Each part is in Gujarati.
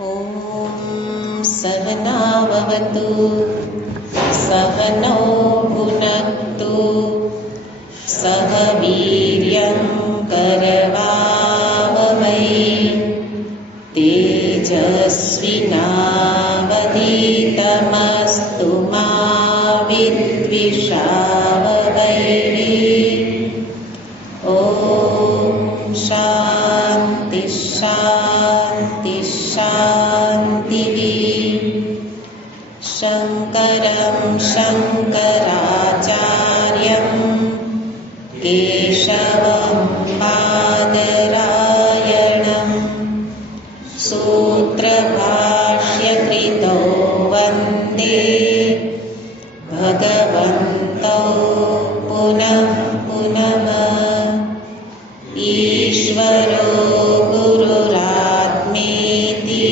ॐ सहनाववतु सहनौ भुनक्तु सह वीर्यं करवावहै तेजस्विनावधीतमस्तु मा विद्विषावहै। ॐ शान्ति शान्ति शान्तिः। शङ्करं शङ्कराचार्यं केशवं बादरायणं सूत्रभाष्यकृतौ वन्दे भगवन्तौ पुनः पुनः। ईश्वरो गुरुरात्मेति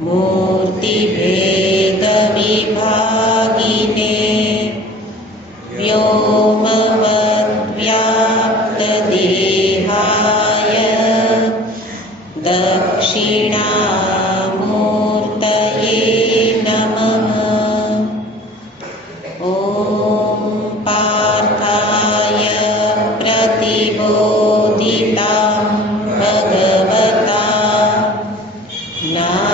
मूर्तिभेदविभागिने व्योमवद्व्याप्तदेहाय दक्षिणामूर्तये नमः। ॐ पार्थाय प्रतिबोधितां भगवता नारायणेन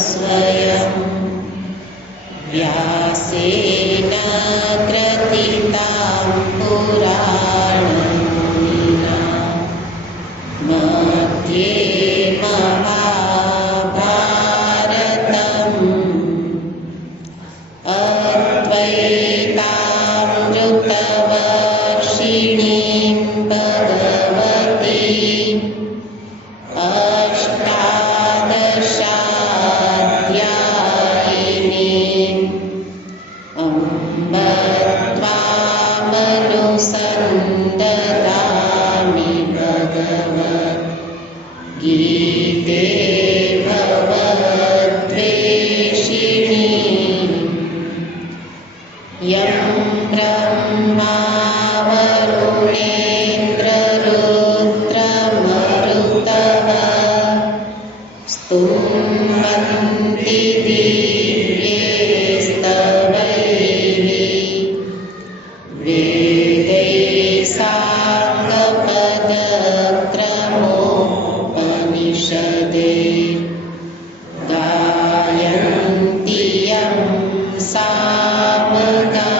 स्वयं व्यासेन ग्रथितां पुराणमुनिना मध्ये महाभारतम् अद्वैतामृतवर्षिणीं भगवतीम् अष्टादशाध्यायिनीम् अम्ब त्वामनुसन्दधामि भगवद्गीते भवद्वेषिणीम्। यं ब्रह्मा वरुणेन्द्ररुद्रमरुतः स्तुवन्ति दिव्यैस्तवैः वेदैः साङ्गपदक्रमोपनिषदैः गायन्ति यं सामगाः।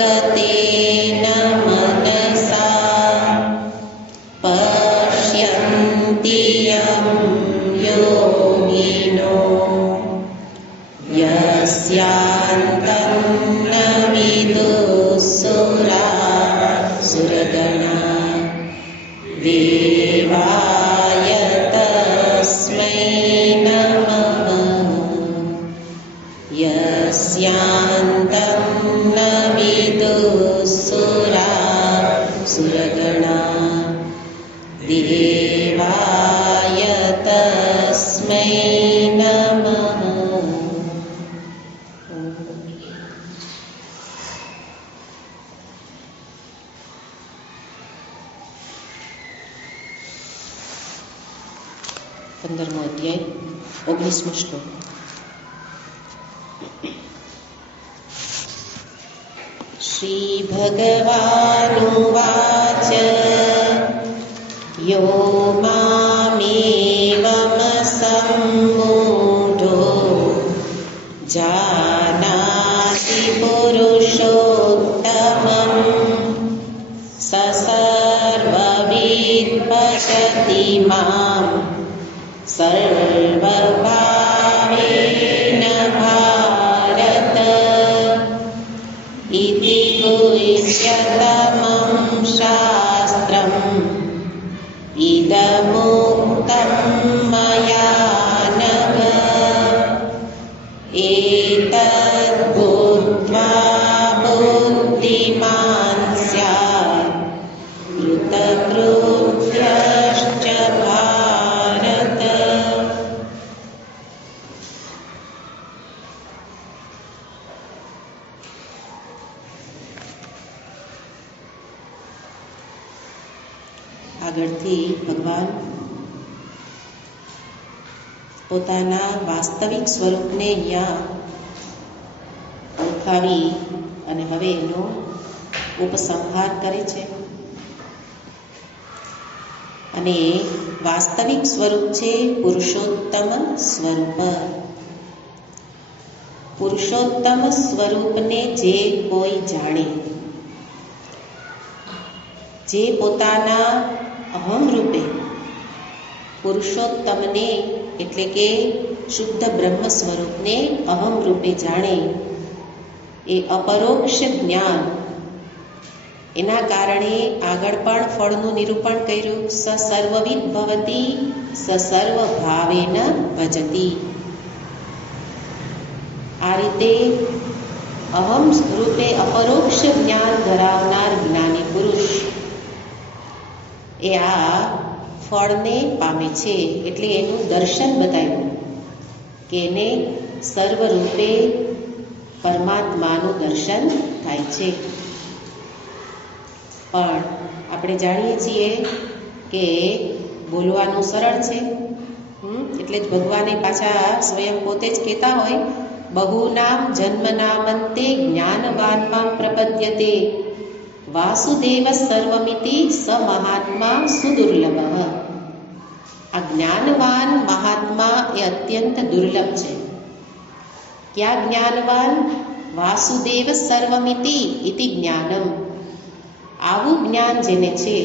ध्यानावस्थिततद्गतेन मनसा पश्यन्ति यं योगिनो यस्यान्तं न विदुःसुरासुरगणा देवाय तस्मै नमः। यस्यान्तं न विदुःसुरासुरगणा देवाय तस्मै नमः। पंदरमो अध्याय 19मो श्लोक। श्रीभगवानुवाच यो मामेवमसम्मूढो जानाति पुरुषोत्तमं स सर्वविद् भजति मां सर्वभावेन भारत। इति गुह्यतमं शास्त्रम् इदमुक्तं मया नघ। एतद् बुद्ध्वा बुद्धिमान् स्यात् कृतकृत्यश्च भारत। આગળથી ભગવાન પોતાના વાસ્તવિક સ્વરૂપને અહીંયા ઓળખાવી અને હવે એનો ઉપસંહાર કરે છે. અને વાસ્તવિક સ્વરૂપ છે પુરુષોત્તમ સ્વરૂપ. પુરુષોત્તમ સ્વરૂપને જે કોઈ જાણે, જે પોતાના અહમ રૂપે પુરુષોત્તમને એટલે કે શુદ્ધ બ્રહ્મ સ્વરૂપને અહમ રૂપે જાણે, એ અપરોક્ષ જ્ઞાન, એના કારણે આગળ પણ ફળનું નિરૂપણ કર્યું. સ સર્વવિદ ભવતી સ સર્વ ભાવેન ભજતી. આ રીતે અહમ રૂપે અપરોક્ષ જ્ઞાન ધરાવનાર જ્ઞાની પુરુષ એ આ ફળને પામે છે. એટલે એનું દર્શન બતાવ્યું કે એને સર્વરૂપે પરમાત્માનું દર્શન થાય છે. પણ આપણે જાણીએ છીએ કે બોલવાનું સરળ છે, એટલે જ ભગવાને પાછા સ્વયં પોતે જ કહેતા હોય, બહુનામ જન્મનામંતે જ્ઞાનવાનમાં પ્રપદ્યતે વાસુદેવ સર્વમિતિ સ મહાત્મા સુદુર્લભ. આ જ્ઞાનવાન મહાત્મા એ અત્યંત દુર્લભ છે. ક્યાં જ્ઞાનવાન? વાસુદેવ સર્વમિતિ ઇતિ જ્ઞાનમ. આવું જ્ઞાન જેને છે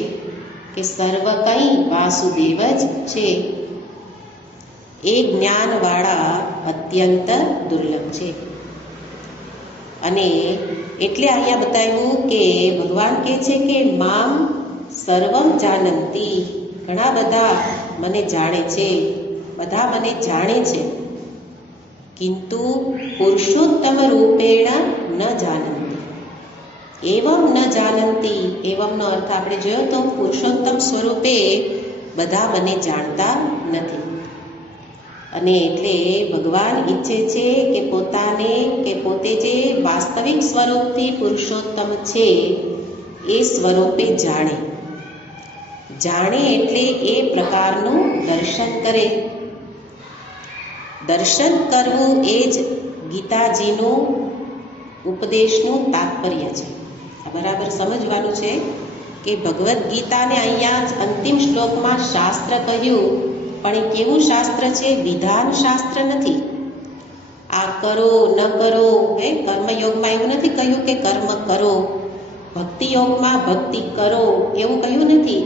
કે સર્વ કંઈ વાસુદેવ જ છે, એ જ્ઞાનવાળા અત્યંત દુર્લભ છે. અને એટલે અહીંયા બતાવ્યું કે ભગવાન કહે છે કે મામ સર્વમ જાનંતી. ઘણા બધા મને જાણે છે, બધા મને જાણે છે, કિંતુ પુરુષોત્તમ રૂપેણ ન જાનંતી. એવમ ન જાનંતી. એવમનો અર્થ આપણે જોયો તો પુરુષોત્તમ સ્વરૂપે બધા મને જાણતા નથી. અને એટલે ભગવાન ઈચ્છે છે કે પોતાને કે પોતે જે વાસ્તવિક સ્વરૂપથી પુરુષોત્તમ છે એ સ્વરૂપે જાણે. જાણે એટલે એ પ્રકારનું દર્શન કરે. દર્શન કરવું એ જ ગીતાજીનું ઉપદેશનું તાત્પર્ય છે. બરાબર સમજવાનું છે કે ભગવદ્ ગીતાને અહીંયા જ અંતિમ શ્લોકમાં શાસ્ત્ર કહ્યું, પણ એ કેવું શાસ્ત્ર છે? વિધાન શાસ્ત્ર નથી. આ કરો ન કરો, કર્મયોગમાં એવું નથી કહ્યું કે કર્મ કરો, ભક્તિ યોગમાં ભક્તિ કરો એવું કહ્યું નથી.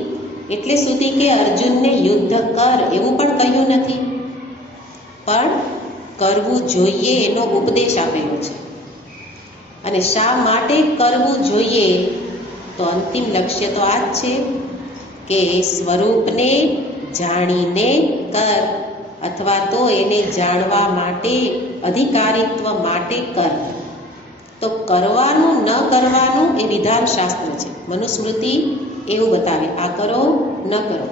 એટલે સુધી કે અર્જુનને યુદ્ધ કર એવું પણ કહ્યું નથી, પણ કરવું જોઈએ એનો ઉપદેશ આપેલો છે. અને શા માટે કરવું જોઈએ? તો અંતિમ લક્ષ્ય તો આ જ છે કે સ્વરૂપને જાણીને કર, અથવા તો એને જાણવા માટે અધિકારીત્વ માટે કર. તો કરવાનું ન કરવાનું એ વિધાન શાસ્ત્ર છે. મનુસ્મૃતિ એવું બતાવે, આ કરો ન કરો.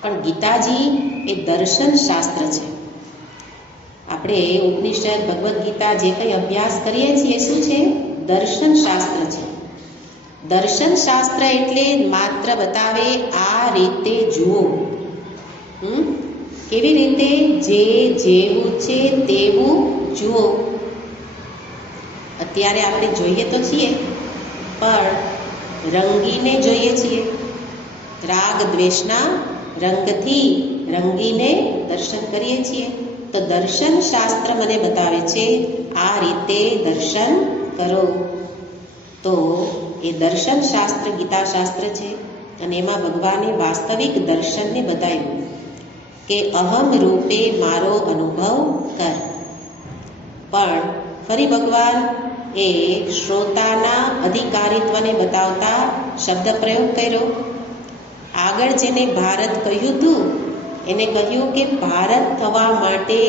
પણ ગીતાજી એ દર્શન શાસ્ત્ર છે. આપણે ઉપનિષદ ભગવદ્ ગીતા જે કંઈ અભ્યાસ કરીએ છીએ શું છે? દર્શન શાસ્ત્ર છે. દર્શન શાસ્ત્ર એટલે માત્ર બતાવે આ રીતે જુઓ. કેવી રીતે? જે જેવું છે તેવું જુઓ. અત્યારે આપણે જોઈએ તો છીએ, પણ રંગીને જોઈએ છીએ. રાગ દ્વેષના રંગથી રંગીને દર્શન કરીએ છીએ. તો દર્શન શાસ્ત્ર મને બતાવે છે આ રીતે દર્શન કરો. તો એ દર્શન શાસ્ત્ર ગીતા શાસ્ત્ર છે. અને એમાં ભગવાને વાસ્તવિક દર્શનને બતાવ્યું કે અહમ રૂપે મારો અનુભવ કર. પણ ફરી ભગવાન એ શ્રોતાના અધિકારીત્વને બતાવતા શબ્દ પ્રયોગ કર્યો. આગળ જેને ભારત કહ્યું હતું એને કહ્યું કે ભારત થવા માટે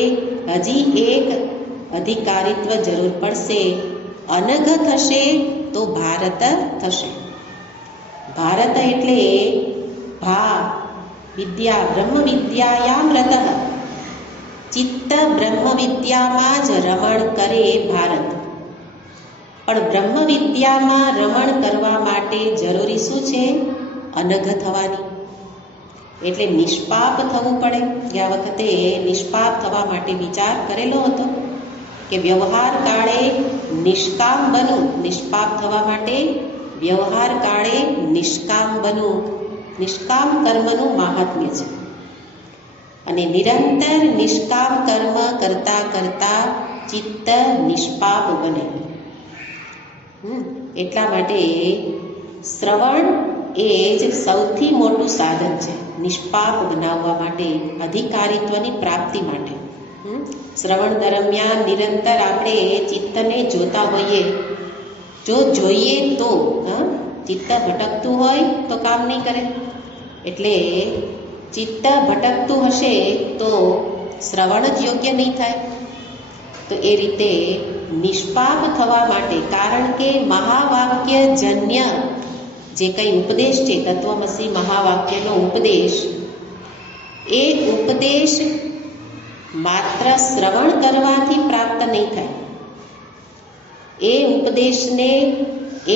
હજી એક અધિકારીત્વ જરૂર પડશે. અનઘ થશે તો ભારત થશે. ભારત એટલે ભા વિદ્યા બ્રહ્મ વિદ્યાયામ રતઃ. ચિત્ત બ્રહ્મ વિદ્યામાં જ રમણ કરે ભારત. પણ બ્રહ્મ વિદ્યામાં રમણ કરવા માટે જરૂરી શું છે? અનઘ થવાની. એટલે નિષ્પાપ થવું પડે. ગયા વખતે નિષ્પાપ થવા માટે વિચાર કરેલો હતો કે વ્યવહાર કાળે નિષ્કામ બનવું. નિષ્પાપ થવા માટે વ્યવહાર કાળે નિષ્કામ બનવું. નિષ્કામ કર્મનું મહાત્મ્ય છે. અને નિરંતર નિષ્કામ કર્મ કરતા કરતા ચિત્ત નિષ્પાપ બને. એટલા માટે શ્રવણ એ જ સૌથી મોટું સાધન છે નિષ્પાપ બનાવવા માટે, અધિકારીત્વની પ્રાપ્તિ માટે. શ્રવણ દરમિયાન નિરંતર આપણે ચિત્તને જોતા હોઈએ. જો જોઈએ તો ચિત્ત ભટકતું હોય તો કામ નહીં કરે. એટલે ચિત્ત ભટકતું હશે તો શ્રવણ જ યોગ્ય નહીં થાય. તો એ રીતે નિષ્પાપ થવા માટે, કારણ કે મહાવાક્ય જન્ય જે કંઈ ઉપદેશ છે, તત્વમસી મહાવાક્યનો ઉપદેશ, એ ઉપદેશ માત્ર શ્રવણ કરવાથી પ્રાપ્ત નહીં થાય. એ ઉપદેશને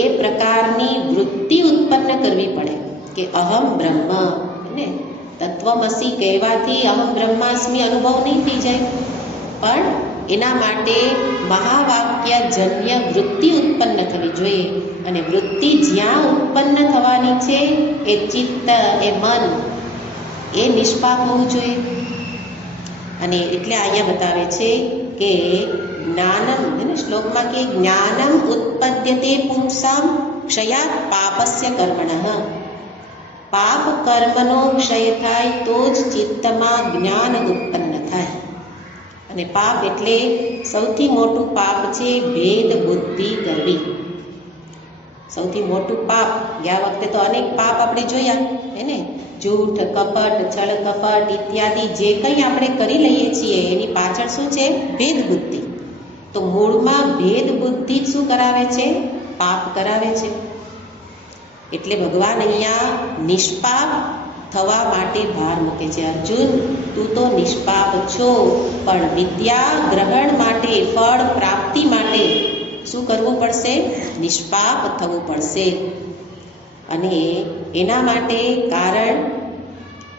એ પ્રકારની વૃત્તિ ઉત્પન્ન કરવી પડે કે અહમ બ્રહ્મ, ને તત્વમસી કહેવાથી અહમ બ્રહ્માસ્મિ અનુભવ નહીં થઈ જાય, પણ એના માટે મહાવાક્ય જન્ય વૃત્તિ ઉત્પન્ન થવી જોઈએ. અને વૃત્તિ જ્યાં ઉત્પન્ન થવાની છે એ ચિત્ત, એ મન, એ નિષ્પાપ હોવું જોઈએ. અને એટલે અહીંયા બતાવે છે કે જ્ઞાનમ, એને શ્લોકમાં કે જ્ઞાનમ ઉત્પદ્યતે પુંસામ ક્ષયાત પાપસ્ય કર્મણઃ. પાપ કર્મનો ક્ષય થાય તો જ ચિત્તમાં જ્ઞાન ઉત્પન્ન થાય. અને પાપ એટલે સૌથી મોટું પાપ છે ભેદ બુદ્ધિ કરવી. સૌથી મોટું પાપ, ગયા વખતે તો અનેક પાપ આપણે જોયા એને, જૂઠ, કપટ, છળ કપટ ઇત્યાદિ જે કંઈ આપણે કરી લઈએ છીએ એની પાછળ શું છે? ભેદ બુદ્ધિ. તો મૂળમાં ભેદ બુદ્ધિ શું કરાવે છે? પાપ કરાવે છે. એટલે ભગવાન અહીંયા નિષ્પાપ થવા માટે ભાર મૂકે છે. અર્જુન, તું તો નિષ્પાપ છો, પણ વિદ્યા ગ્રહણ માટે, ફળ પ્રાપ્તિ માટે શું કરવું પડશે? નિષ્પાપ થવું પડશે. અને એના માટે કારણ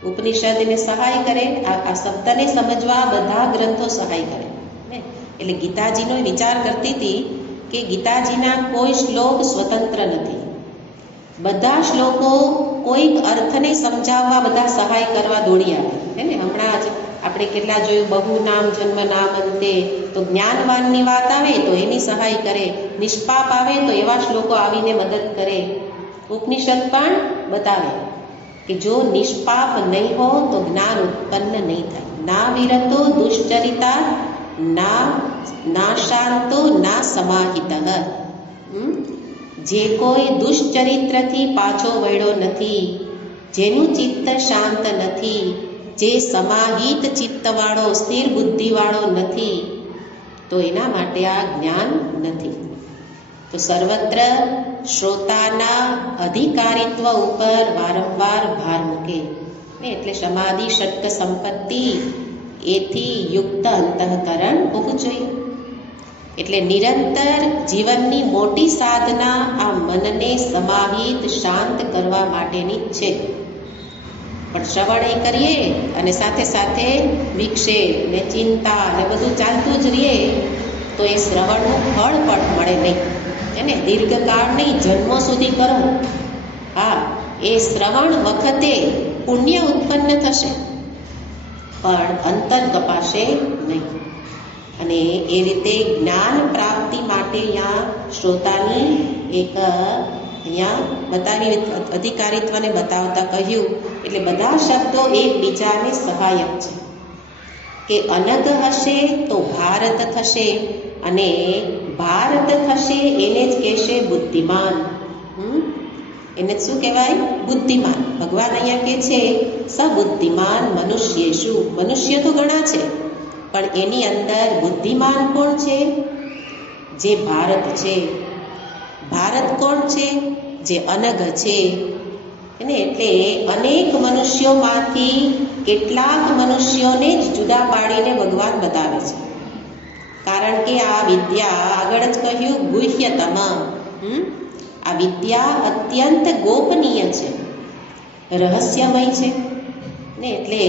ઉપનિષદ એને સહાય કરે. આ શબ્દને સમજવા બધા ગ્રંથો સહાય કરે ને. એટલે ગીતાજીનો વિચાર કરતી હતી કે ગીતાજીના કોઈ શ્લોક સ્વતંત્ર નથી. બધા શ્લોકો કોઈક અર્થને સમજાવવા બધા સહાય કરવા દોડી આવે છે ને. હમણાં જ આપણે કેટલા જોયું, બહુ નામ જન્મ નામ અંતે, તો જ્ઞાનવાનની વાત આવે તો એની સહાય કરે, નિષ્પાપ આવે તો એવા શ્લોકો આવીને મદદ કરે. ઉપનિષદ પણ બતાવે કે જો નિષ્પાપ નહીં હો તો જ્ઞાન ઉત્પન્ન નહીં થાય. ના વિરતો દુશ્ચરિતા, ના શાંતો ના સમાહિતઃ. જે કોઈ દુશ્ચરિત્રથી પાછો વળ્યો નથી, જેનું ચિત્ત શાંત નથી, જે સમાહિત ચિત્તવાળો, સ્થિર બુદ્ધિવાળો નથી, તો એના માટે આ જ્ઞાન નથી. તો સર્વત્ર શ્રોતાના અધિકારીત્વ ઉપર વારંવાર ભાર મૂકે ને. એટલે સમાધિ ષટ્ક સંપત્તિ એથી યુક્ત અંતઃકરણ હોવું જોઈએ. એટલે નિરંતર જીવનની મોટી સાધના આ મનને સમાહિત શાંત કરવા માટેની છે. પણ શ્રવણ કરીએ અને સાથે સાથે વિક્ષેપ ને ચિંતા ને બધું ચાલતું જ રહીએ તો એ શ્રવણનું ફળ પણ મળે નહીં. એને દીર્ઘકાળ નહીં, જન્મો સુધી કરો. હા, એ શ્રવણ વખતે પુણ્ય ઉત્પન્ન થશે પણ અંતર કપાશે નહીં. અને એ રીતે જ્ઞાન પ્રાપ્તિ માટે અહીંયા શ્રોતાની એક અહીંયા બતાવી, અધિકારીત્વને બતાવતા કહ્યું. એટલે બધા શબ્દો એકબીજાને સહાયક છે કે અનગ હશે તો ભારત થશે, અને ભારત થશે એને જ કહેશે બુદ્ધિમાન. એને શું કહેવાય? બુદ્ધિમાન. ભગવાન અહીંયા કહે છે સબુદ્ધિમાન મનુષ્યેષુ. મનુષ્ય તો ઘણા છે પણ એની અંદર બુદ્ધિમાન કોણ છે? જે ભારત છે. ભારત કોણ છે? જે અનગ છે. એટલે અનેક મનુષ્યોમાંથી કેટલાક મનુષ્યોને જ જુદા પાડીને ભગવાન બતાવે છે. કારણ કે આ વિદ્યા, આગળ જ કહ્યું, ગુહ્યતમ. આ વિદ્યા અત્યંત ગોપનીય છે, રહસ્યમય છે. ને એટલે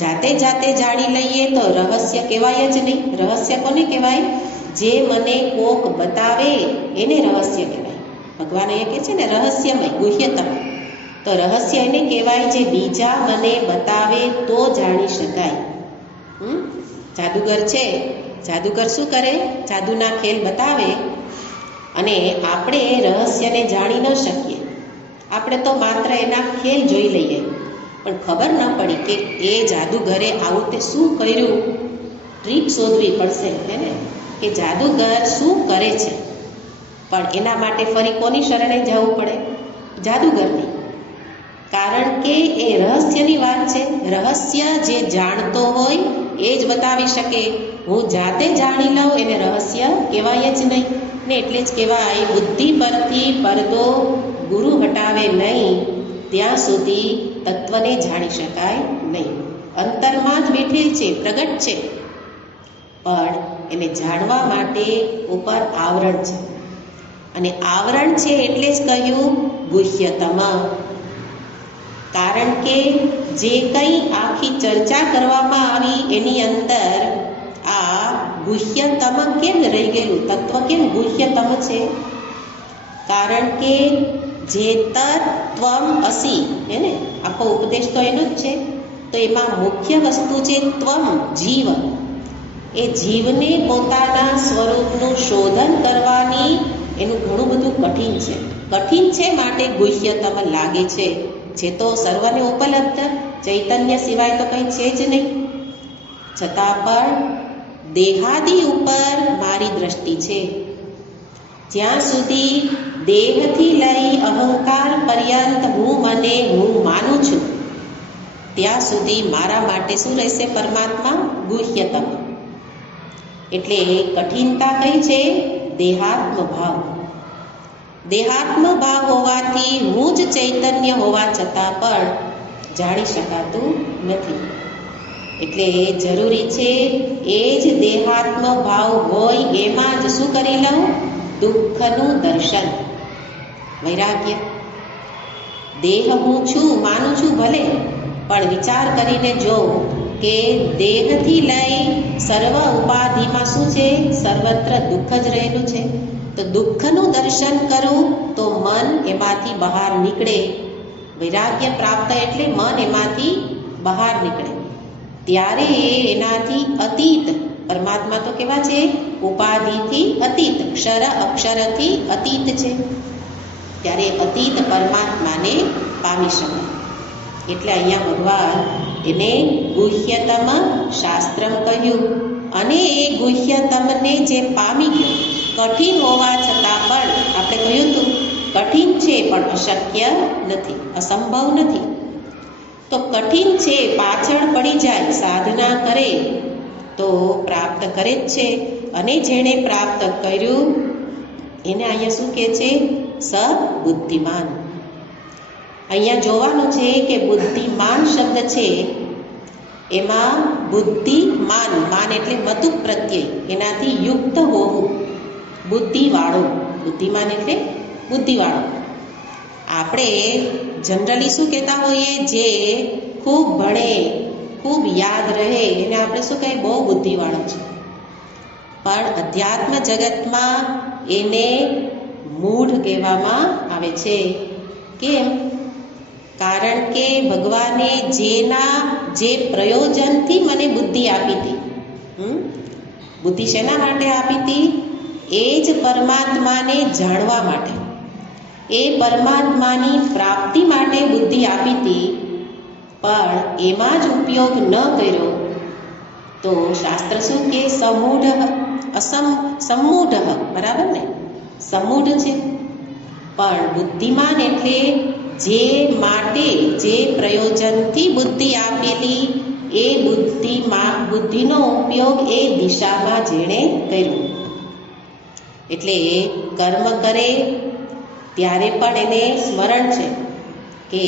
જાતે જાતે જાણી લઈએ તો રહસ્ય કહેવાય જ નહીં. રહસ્ય કોને કહેવાય? જે મને કોક બતાવે એને રહસ્ય કહેવાય. ભગવાન એ કહે છે ને રહસ્યમય ગુહ્યતમ, તો રહસ્ય એને કહેવાય જે બીજા મને બતાવે તો જાણી શકાય. જાદુગર છે, જાદુગર શું કરે? જાદુના ખેલ બતાવે અને આપણે રહસ્યને જાણી ન શકીએ. આપણે તો માત્ર એના ખેલ જોઈ લઈએ, પણ ખબર ન પડી કે એ જાદુગરે આવું તે શું કર્યું. ટ્રીક શોધવી પડશે હે ને, કે જાદુગર શું કરે છે. પણ એના માટે ફરી કોની શરણે જવું પડે? જાદુગરની. કારણ કે એ રહસ્યની વાત છે. રહસ્ય જે જાણતો હોય એ જ બતાવી શકે. હું જાતે જાણી લઉં એને રહસ્ય કહેવાય જ નહીં. ને એટલે જ કહેવાય બુદ્ધિ પરથી પડદો ગુરુ હટાવે નહીં ત્યાં સુધી તત્વને જાણી શકાય નહીં. અંતરમાં જ બેઠેલ છે, પ્રગટ છે, પણ એને જાણવા માટે ઉપર આવરણ છે. અને આવરણ છે એટલે જ કહ્યું ગુહ્યતમ. કારણ કે જે કંઈ આખી ચર્ચા કરવામાં આવી એની અંદર આ ગુહ્યતમ કેમ રહી ગયેલું? તત્વ કેમ ગુહ્યતમ છે? કારણ કે જે તત્વમ અસી હે ને, આખો ઉપદેશ તો એનો જ છે. તો એમાં મુખ્ય વસ્તુ છે ત્વમ, જીવ. એ જીવને પોતાના સ્વરૂપનું શોધન કરવાની એનું ઘણું બધું કઠિન છે. કઠિન છે માટે ગુહ્યતમ લાગે છે. જે તો સર્વને ઉપલબ્ધ ચૈતન્ય સિવાય તો કંઈ છે જ નહીં. છતાં પણ દેહાદી ઉપર મારી દ્રષ્ટિ છે. જ્યાં સુધી દેહથી લઈ અહંકાર પર્યંત હું મને હું માનું છું ત્યાં સુધી મારા માટે શું રહેશે? પરમાત્મા ગુહ્યતમ. એટલે કઠિનતા કઈ છે? દેહાત્મ ભાવ. દેહાત્મ ભાવ હોવાથી હું જ ચૈતન્ય હોવા છતાં પણ જાણી શકાતું નથી. એટલે જરૂરી છે એ જ દેહાત્મ ભાવ હોય એમાં જ શું કરી લઉં? દુઃખનું દર્શન, વૈરાગ્ય. દેહ હું છું, માનું છું ભલે, પણ વિચાર કરીને જોઉં કે દેહથી લઈ સર્વ ઉપાધિમાં શું છે? સર્વત્ર દુઃખ જ રહેલું છે. તો દુઃખનું દર્શન કરું તો મન એમાંથી બહાર નીકળે. વૈરાગ્ય પ્રાપ્ત એટલે મન એમાંથી બહાર નીકળે. ત્યારે એનાથી અતીત, પરમાત્મા તો કેવા છે? ઉપાધિથી અતીત, ક્ષર અક્ષરથી અતીત છે. ત્યારે અતીત પરમાત્માને પામી શકાય. એટલે અહીંયા ભગવાન એને ગુહ્યતમ શાસ્ત્રમ કહ્યું. અને એ ગુહ્યતમને જે પામી ગયો, કઠિન હોવા છતાં પણ આપણે કહ્યું હતું કઠિન છે પણ અશક્ય નથી, અસંભવ નથી. તો કઠિન છે, પાછળ પડી જાય, સાધના કરે તો પ્રાપ્ત કરે જ છે. અને જેણે પ્રાપ્ત કર્યું એને અહીંયા શું કહે છે? સબુદ્ધિમાન. અહીંયા જોવાનું છે કે બુદ્ધિમાન શબ્દ છે એમાં બુદ્ધિમાન, માન એટલે મતું પ્રત્યય, એનાથી યુક્ત હોવું, બુદ્ધિવાળો. બુદ્ધિમાન એટલે બુદ્ધિવાળો. આપણે જનરલી શું કહેતા હોઈએ? જે ખૂબ ભણે, ખૂબ યાદ રહે એને આપણે શું કહીએ? બહુ બુદ્ધિવાળો છે. પણ અધ્યાત્મ જગતમાં એને મૂઢ કહેવામાં આવે છે. કેમ? કારણ કે ભગવાને જે પ્રયોજનથી મને બુદ્ધિ આપી હતી, બુદ્ધિ શેના માટે આપી હતી? એ જ પરમાત્માને જાણવા માટે, એ પરમાત્માની પ્રાપ્તિ માટે બુદ્ધિ આપી હતી. પણ એમાં જ ઉપયોગ ન કર્યો તો શાસ્ત્ર શું કે? સમૂઢ, બરાબર ને? સમૂઢ છે. પણ બુદ્ધિમાન એટલે જે માટે, જે પ્રયોજનથી બુદ્ધિ આપેલી એ બુદ્ધિનો ઉપયોગ એ દિશામાં જેણે કર્યો. એટલે કર્મ કરે ત્યારે પણ એને સ્મરણ છે કે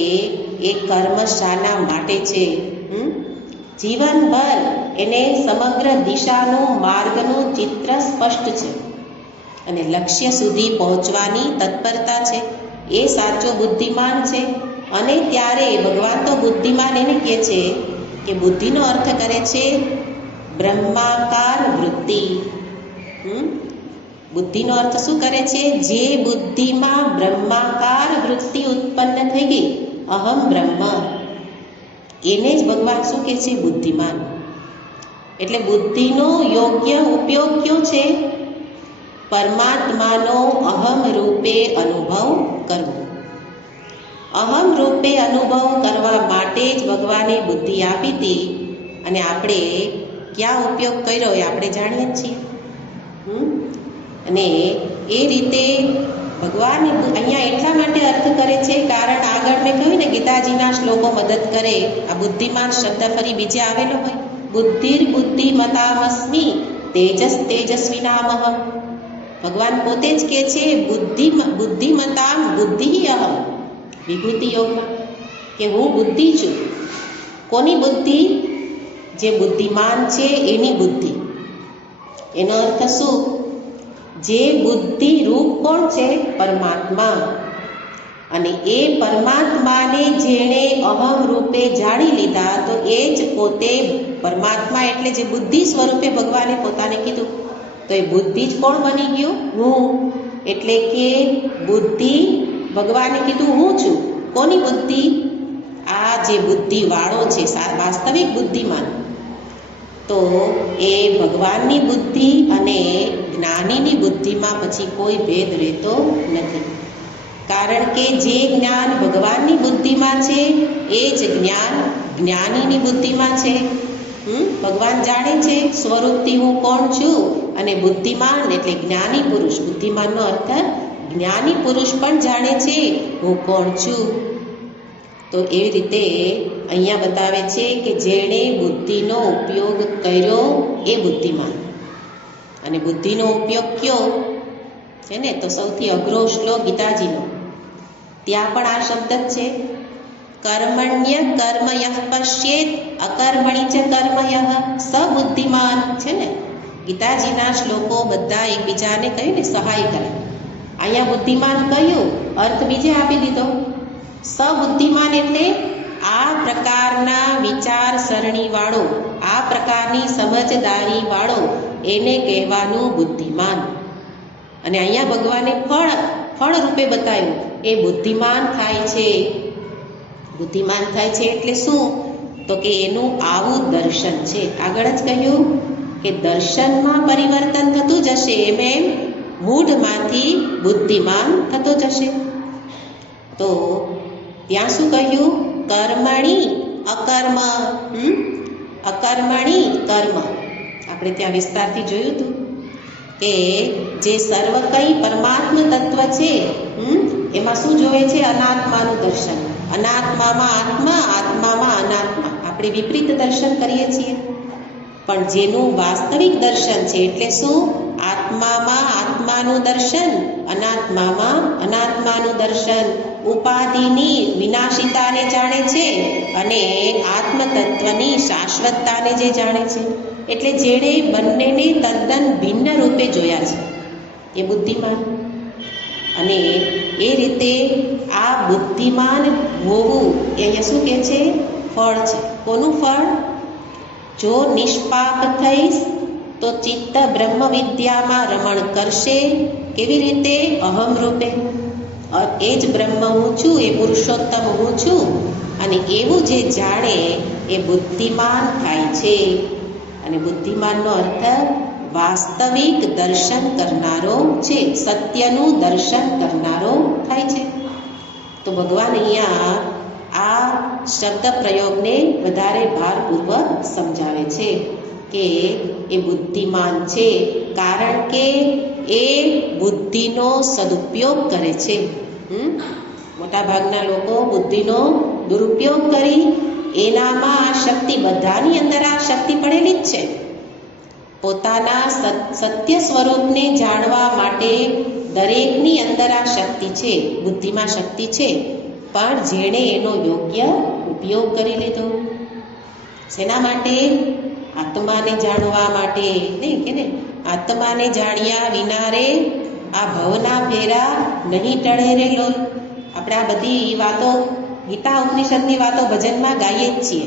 એ કર્મ શાના માટે છે. જીવનભર એને સમગ્ર દિશાનું, માર્ગનું ચિત્ર સ્પષ્ટ છે અને લક્ષ્ય સુધી પહોંચવાની તત્પરતા છે. એ સાચો બુદ્ધિમાન છે. અને ત્યારે ભગવાન તો બુદ્ધિમાન એને કહે છે કે બુદ્ધિનો અર્થ કરે છે બ્રહ્માકાર વૃત્તિ. બુદ્ધિનો અર્થ શું કરે છે? જે બુદ્ધિમાં બ્રહ્માકાર વૃત્તિ ઉત્પન્ન થઈ ગઈ, અહમ બ્રહ્મ, એને જ ભગવાન શું કહે છે? બુદ્ધિમાન. એટલે બુદ્ધિનો યોગ્ય ઉપયોગ કયો છે? પરમાત્માનો અહમ રૂપે અનુભવ કરવો. અહમ રૂપે અનુભવ કરવા માટે જ ભગવાને બુદ્ધિ આપી હતી, અને આપણે ક્યાં ઉપયોગ કર્યો એ આપણે જાણીએ છીએ. અને એ રીતે ભગવાન અહીંયા એટલા માટે અર્થ કરે છે, કારણ આગળ મેં કહ્યું ને ગીતાજીના શ્લોકો મદદ કરે. આ બુદ્ધિમાન શબ્દ ફરી બીજે આવેલો હોય. બુદ્ધિર બુદ્ધિમતામસ્મી તેજસ તેજસ્વીનામહમ. ભગવાન પોતે જ કહે છે બુદ્ધિમતામ બુદ્ધિ અહમ વિભૂતિ યોગમાં, કે હું બુદ્ધિ છું. કોની બુદ્ધિ? જે બુદ્ધિમાન છે એની બુદ્ધિ. એનો અર્થ શું? જે બુદ્ધિ રૂપ કોણ છે? પરમાત્મા. અને એ પરમાત્માને જેણે અહમ રૂપે જાણી લીધા, તો એ જ પોતે પરમાત્મા, એટલે જે બુદ્ધિ સ્વરૂપે ભગવાને પોતાને કીધું, તો એ બુદ્ધિ જ કોણ બની ગયું? હું. એટલે કે બુદ્ધિ, ભગવાને કીધું હું છું. કોની બુદ્ધિ? આ જે બુદ્ધિવાળો છે, વાસ્તવિક બુદ્ધિમાન, તો એ ભગવાનની બુદ્ધિ અને જ્ઞાનીની બુદ્ધિમાં પછી કોઈ ભેદ રહેતો નથી. કારણ કે જે જ્ઞાન ભગવાનની બુદ્ધિમાં છે એ જ જ્ઞાન જ્ઞાનીની બુદ્ધિમાં છે. ભગવાન જાણે છે સ્વરૂપથી હું કોણ છું, અને બુદ્ધિમાન એટલે જ્ઞાની પુરુષ, બુદ્ધિમાનનો અર્થ જ્ઞાની પુરુષ પણ જાણે છે હું કોણ છું. તો એવી રીતે અહીંયા બતાવે છે કે જેણે બુદ્ધિનો ઉપયોગ કર્યો એ બુદ્ધિમાન. અને બુદ્ધિનો ઉપયોગ કયો છે ને, તો સૌથી અઘરો શ્લોક ગીતાજીનો, ત્યાં પણ આ શબ્દ જ છે, કર્મણ્ય કર્મયઃ પશ્યેત અકર્મણિ ચ કર્મયઃ સ બુદ્ધિમાન છે ને. ગીતાજીના શ્લોકો બધા એકબીજાને કહ્યું ને સહાય કરે. અહીંયા બુદ્ધિમાન કહ્યું, અર્થ બીજે આપી દીધો. સબુદ્ધિમાન એટલે આ પ્રકારના વિચારસરણી વાળો, આ પ્રકારની સમજદારી વાળો, એને કહેવાનું બુદ્ધિમાન. અને અહીંયા ભગવાને ફળ રૂપે બતાવ્યું, એ બુદ્ધિમાન થાય છે. બુદ્ધિમાન થાય છે એટલે શું? તો કે એનું આવું દર્શન છે. આગળ જ કહ્યું કે દર્શનમાં પરિવર્તન થતું જશે, એમ મૂઢમાંથી બુદ્ધિમાન થતો જશે. તો ત્યાં શું કહ્યું? કર્મણી અકર્મ, અકર્મણી કર્મ. આપણે ત્યાં વિસ્તારથી જોયું હતું કે જે સર્વ કંઈ પરમાત્મ તત્વ છે, એમાં શું જોવે છે? અનાત્માનું દર્શન. અનાત્મામાં આત્મા, આત્મામાં અનાત્મા. આપણે વિપરીત દર્શન કરીએ છીએ. પણ જેનું વાસ્તવિક દર્શન છે એટલે શું? આત્મામાં આત્માનું દર્શન, અનાત્મામાં અનાત્માનું દર્શન. ઉપાધિની વિનાશિતાને જાણે છે અને આત્મતત્વની શાશ્વતતાને જે જાણે છે. એટલે જેણે બંનેને તદ્દન ભિન્ન રૂપે જોયા છે એ બુદ્ધિમાન. અને એ રીતે આ બુદ્ધિમાન હોવું એ અહીંયા શું કહે છે? ફળ છે. કોનું ફળ? જો નિષ્પાપ થઈશ તો ચિત્ત બ્રહ્મ વિદ્યામાં રમણ કરશે. કેવી રીતે? અહમ રૂપે. એ જ બ્રહ્મ હું છું, એ પુરુષોત્તમ હું છું. અને એવું જે જાણે એ બુદ્ધિમાન થાય છે. અને બુદ્ધિમાનનો અર્થ વાસ્તવિક દર્શન કરનારો છે, સત્યનું દર્શન કરનારો થાય છે. તો ભગવાન અહીંયા આ શબ્દ પ્રયોગને વધારે ભારપૂર્વક સમજાવે છે કે એ બુદ્ધિમાન છે, કારણ કે એ બુદ્ધિનો સદુપયોગ કરે છે. મોટા ભાગના લોકો બુદ્ધિનો દુરુપયોગ કરી એનામાં આ શક્તિ, બધાની અંદર આ શક્તિ પડેલી જ છે. પોતાના સત્ય સ્વરૂપને જાણવા માટે દરેકની અંદર આ શક્તિ છે, બુદ્ધિમાં શક્તિ છે. પણ જેણે એનો યોગ્ય ઉપયોગ કરી લીધો, શેના માટે? આત્માને જાણવા માટે. નહીં કે ને, આત્માને જાણ્યા વિના રે આ ભવના ફેરા નહીં ટળે રે લોલ. આપણે આ બધી વાતો ગીતા ઉપનિષદની વાતો ભજનમાં ગાઈએ જ છીએ,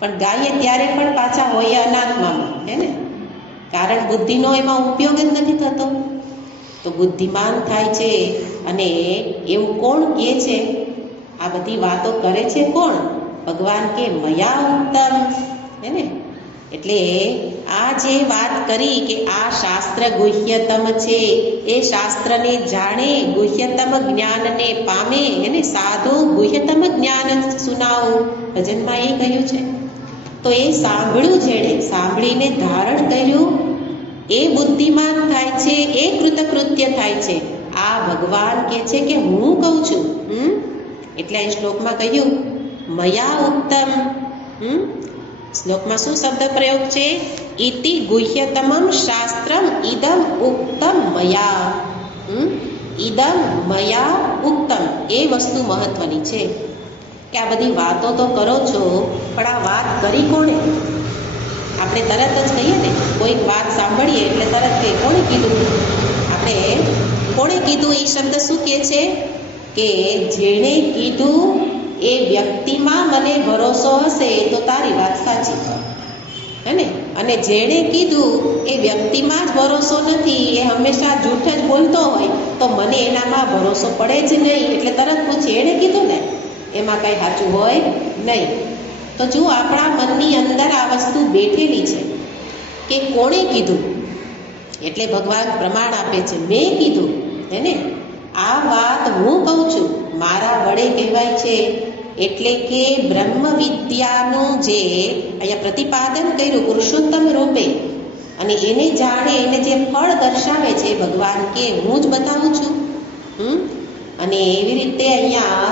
પણ ગાઈએ ત્યારે પણ પાછા હોઈએ અનાત્મામાં, હે ને? કારણ બુદ્ધિનો એમાં ઉપયોગ જ નથી થતો. તો બુદ્ધિમાન થાય છે. અને એવું કોણ કહે છે? આ બધી વાતો કરે છે કોણ? ભગવાન કે મયા ઉત્તમ, હે ને? એટલે આ જે વાત કરી કે આ શાસ્ત્ર ગુહ્યતમ છે, એ શાસ્ત્રને જાણે, ગુહ્યતમ જ્ઞાનને પામે, એને સાધુ ગુહ્યતમ જ્ઞાન સુનાવું, ભજનમાં એ કહ્યું છે. તો એ સાંભળ્યું, જેણે સાંભળીને ધારણ કર્યું, એ બુદ્ધિમાન થાય છે, એ કૃતકૃત્ય થાય છે. આ ભગવાન કહે છે કે હું કહું છું. એટલે એ શ્લોકમાં કહ્યું મયા ઉત્તમ. શ્લોકમાં શું શબ્દ પ્રયોગ છે? ઇતિ ગુહ્યતમમ શાસ્ત્રમ ઇદમ ઉક્તમ મયા. ઇદમ મયા ઉક્તમ. એ વસ્તુ મહત્વની છે કે આ બધી વાતો તો કરો છો, પણ આ વાત કરી કોણે? આપણે તરત જ કહીએ ને, કોઈક વાત સાંભળીએ એટલે તરત કે કોણે કીધું? આપણે કોણે કીધું એ શબ્દ શું કહે છે? કે જેણે કીધું એ વ્યક્તિમાં મને ભરોસો હશે તો તારી વાત સાચી, હે ને? અને જેણે કીધું એ વ્યક્તિમાં જ ભરોસો નથી, એ હંમેશા જૂઠ જ બોલતો હોય, તો મને એનામાં ભરોસો પડે જ નહીં. એટલે તરત પૂછે એણે કીધું ને, એમાં કંઈ સાચું હોય નહીં. તો જો આપણા મનની અંદર આ વસ્તુ બેઠેલી છે કે કોણે કીધું, એટલે ભગવાન પ્રમાણ આપે છે, મેં કીધું, હે ને? આ વાત હું કહું છું, મારા વડે કહેવાય છે. એટલે કે બ્રહ્મ વિદ્યાનું જે અહીંયા પ્રતિપાદન કર્યું પુરુષોત્તમ રૂપે, અને એને જાણે, એને જે ફળ દર્શાવે છે ભગવાન કે હું જ બતાવું છું. અને એવી રીતે અહીંયા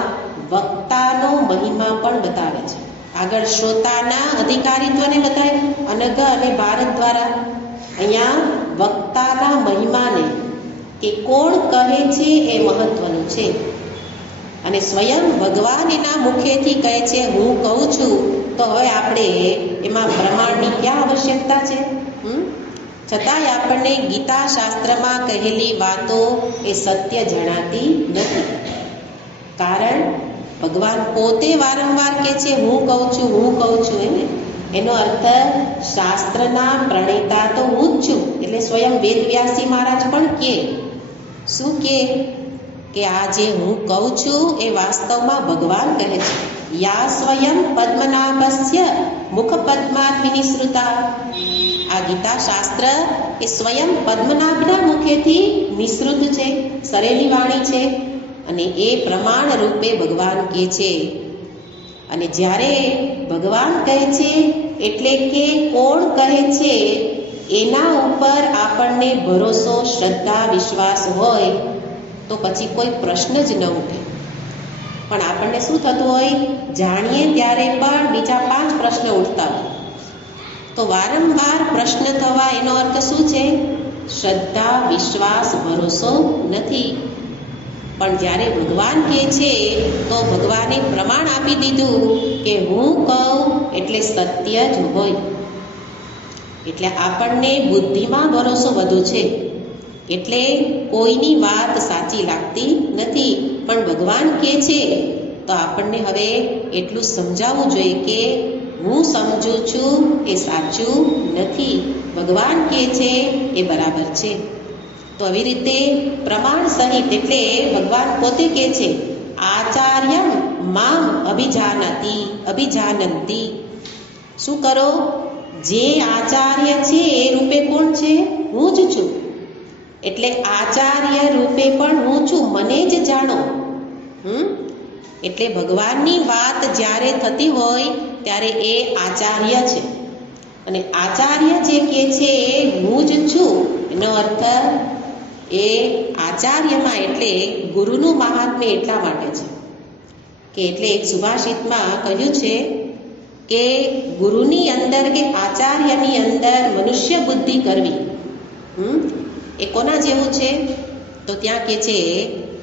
વક્તાનો મહિમા પણ બતાવે છે. આગળ શ્રોતાના અધિકારીત્વને બતાવ્યું અનઘ અને ભારત દ્વારા. અહીંયા વક્તાના મહિમાને કે કોણ કહે છે એ મહત્વનું છે. અને સ્વયં ભગવાન એના મુખેથી કહે છે હું કહું છું, તો હવે આપણે એમાં પ્રમાણની ક્યાં આવશ્યકતા છે? છતાંય આપણને ગીતા શાસ્ત્રમાં કહેલી વાતો એ સત્ય જણાતી નથી. કારણ ભગવાન પોતે વારંવાર કહે છે હું કહું છું, હું કહું છું, એને એનો અર્થ શાસ્ત્રના પ્રણેતા તો હું જ છું. એટલે સ્વયં વેદવ્યાસી મહારાજ પણ કહે, શું કહે? કે આ જે હું કહું છું એ વાસ્તવમાં ભગવાન કહે છે. યા સ્વયં પદ્મનાભસ્ય મુખ પદ્માત વિનિસૃતા. આ ગીતા શાસ્ત્ર એ સ્વયં પદ્મનાભના મુખેથી નિસૃત છે, સરેલી વાણી છે. અને એ પ્રમાણ રૂપે ભગવાન કહે છે. અને જ્યારે ભગવાન કહે છે એટલે કે કોણ કહે છે એના ઉપર આપણને ભરોસો, શ્રદ્ધા, વિશ્વાસ હોય તો પછી કોઈ પ્રશ્ન જ ન ઉઠે. પણ આપણને શું થતું હોય, જાણીએ ત્યારે પણ બીજા 5 પ્રશ્ન ઉઠતા હોય. તો વારંવાર પ્રશ્ન થવા એનો અર્થ શું છે? શ્રદ્ધા, વિશ્વાસ, ભરોસો નથી. પણ જ્યારે ભગવાન કહે છે તો ભગવાને પ્રમાણ આપી દીધું કે હું કહું એટલે સત્ય જ હોય. એટલે આપણને બુદ્ધિમાં ભરોસો વધુ છે, એટલે કોઈની વાત સાચી લાગતી નથી. પણ ભગવાન કહે છે તો આપણને હવે એટલું સમજાવવું જોઈએ કે હું સમજું છું એ સાચું નથી, ભગવાન કહે છે એ બરાબર છે. તો આવી રીતે પ્રમાણ સહિત, એટલે ભગવાન પોતે કહે છે આચાર્યમ મામ અભિજાનંતી. શું કરો? જે આચાર્ય છે એ રૂપે કોણ છે? હું જ છું. એટલે આચાર્ય રૂપે પણ હું છું, મને જ જાણો. એટલે ભગવાનની વાત જ્યારે થતી હોય ત્યારે એ આચાર્ય છે. અને આચાર્ય જે કહે છે હું જ છું, એનો અર્થ એ આચાર્યમાં એટલે ગુરુનું મહાત્મ્ય એટલા માટે છે કે એટલે એક સુભાષિતમાં કહ્યું છે કે ગુરુની અંદર કે આચાર્યની અંદર મનુષ્ય બુદ્ધિ કરવી એ કોના જેવું છે? તો ત્યાં કહે છે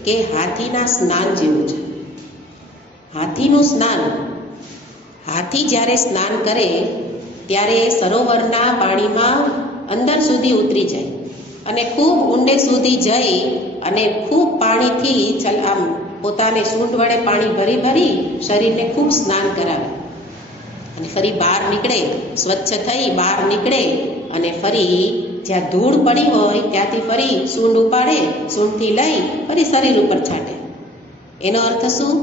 કે હાથીના સ્નાન જેવું છે. હાથીનું સ્નાન, હાથી જ્યારે સ્નાન કરે ત્યારે સરોવરના પાણીમાં અંદર સુધી ઉતરી જાય અને ખૂબ ઊંડે સુધી જઈ અને ખૂબ પાણીથી આમ પોતાને સૂંઢ વડે પાણી ભરી ભરી શરીરને ખૂબ સ્નાન કરાવે અને ફરી બહાર નીકળે, સ્વચ્છ થઈ બહાર નીકળે અને ફરી જ્યાં ધૂળ પડી હોય ત્યાંથી ફરી સૂંઢ ઉપાડે, સૂંઢથી લઈ ફરી શરીર ઉપર છાંટે. એનો અર્થ શું?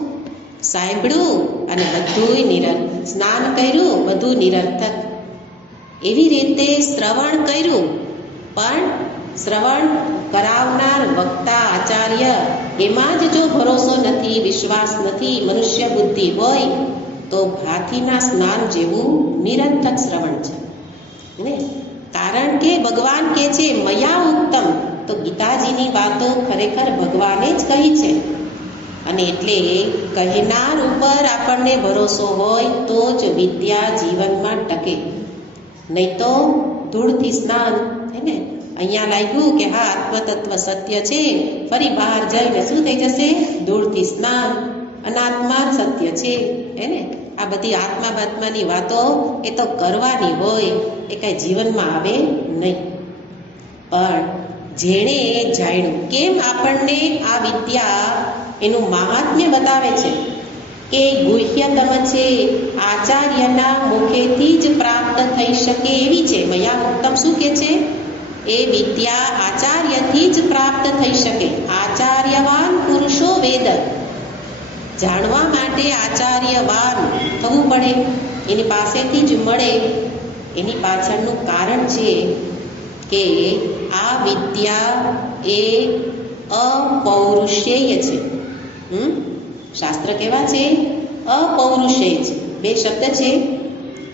સાંભળ્યું અને બધુંય નિરર્થક, સ્નાન કર્યું બધું નિરર્થક. એવી રીતે શ્રવણ કર્યું પણ શ્રવણ કરાવનાર વક્તા આચાર્ય એમાં જ જો ભરોસો નથી, વિશ્વાસ નથી, મનુષ્ય બુદ્ધિ હોય તો હાથીના સ્નાન જેવું નિરર્થક શ્રવણ છે ને. કારણ કે ભગવાન કહે છે મયા ઉત્તમ, તો ગીતાજીની વાતો ખરેખર ભગવાને જ કહી છે. અને એટલે કહેનાર ઉપર આપણને ભરોસો હોય તો જ વિદ્યા જીવનમાં ટકે, નહીં તો ધૂળથી સ્નાન હે ને. અહીંયા લાગ્યું કે હા આત્મતત્વ સત્ય છે, ફરી બહાર જઈને શું થઈ જશે? ધૂળથી સ્નાન. અનાત્મા સત્ય છે હે ને. આ બધી આત્માની વાતો એ તો કરવાની હોય, એ કાંઈ જીવનમાં આવે નહીં. પણ જેણે જાણ્યું, કેમ આપણને આ વિદ્યા એનું મહાત્મ્ય બતાવે છે કે ગુહ્યતમ છે, આચાર્યના મુખેથી જ પ્રાપ્ત થઈ શકે એવી છે. મયા ઉત્તમ શું કહે છે? એ વિદ્યા આચાર્યથી જ પ્રાપ્ત થઈ શકે. આચાર્યવાન પુરુષો વેદ. જાણવા માટે આચાર્યવાન થવું પડે, એની પાસેથી જ મળે. એની પાછળનું કારણ છે કે આ વિદ્યા એ અપૌરુષેય છે. શાસ્ત્ર કેવા છે? અપૌરુષેય છે. બે શબ્દ છે,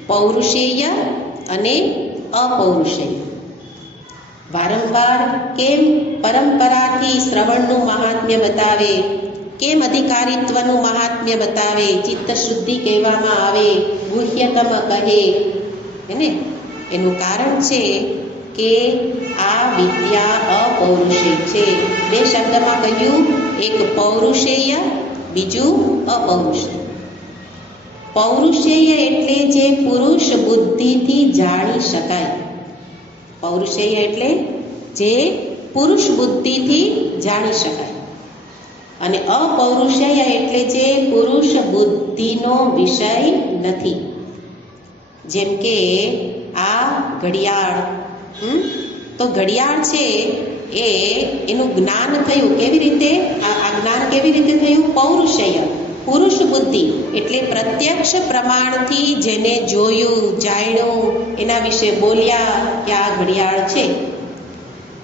પૌરુષેય અને અપૌરુષેય. વારંવાર કેમ પરંપરાથી શ્રવણનું મહાત્મ્ય બતાવે, કેમ અધિકારીત્વનું મહાત્મ્ય બતાવે, ચિત્ત શુદ્ધિ કહેવામાં આવે, ગુહ્યતમ કહે એને. એનું કારણ છે કે આ વિદ્યા અપૌરુષેય છે. બે શબ્દમાં કહ્યું, એક પૌરુષેય, બીજું અપૌરુષેય. પૌરુષેય એટલે જે પુરુષ બુદ્ધિથી જાણી શકાય. પૌરુષેય એટલે જે પુરુષ બુદ્ધિથી જાણી શકાય. અને અપૌરુષેય એટલે જે પુરુષ બુદ્ધિનો વિષય નથી. જેમ કે આ ઘડિયાળ, તો ઘડિયાળ છે એ એનું જ્ઞાન થયું કેવી રીતે? આ જ્ઞાન કેવી રીતે થયું? પૌરુષેય, પુરુષ બુદ્ધિ એટલે પ્રત્યક્ષ પ્રમાણથી જેને જોયું, જાણ્યું, એના વિશે બોલ્યા કે આ ઘડિયાળ છે.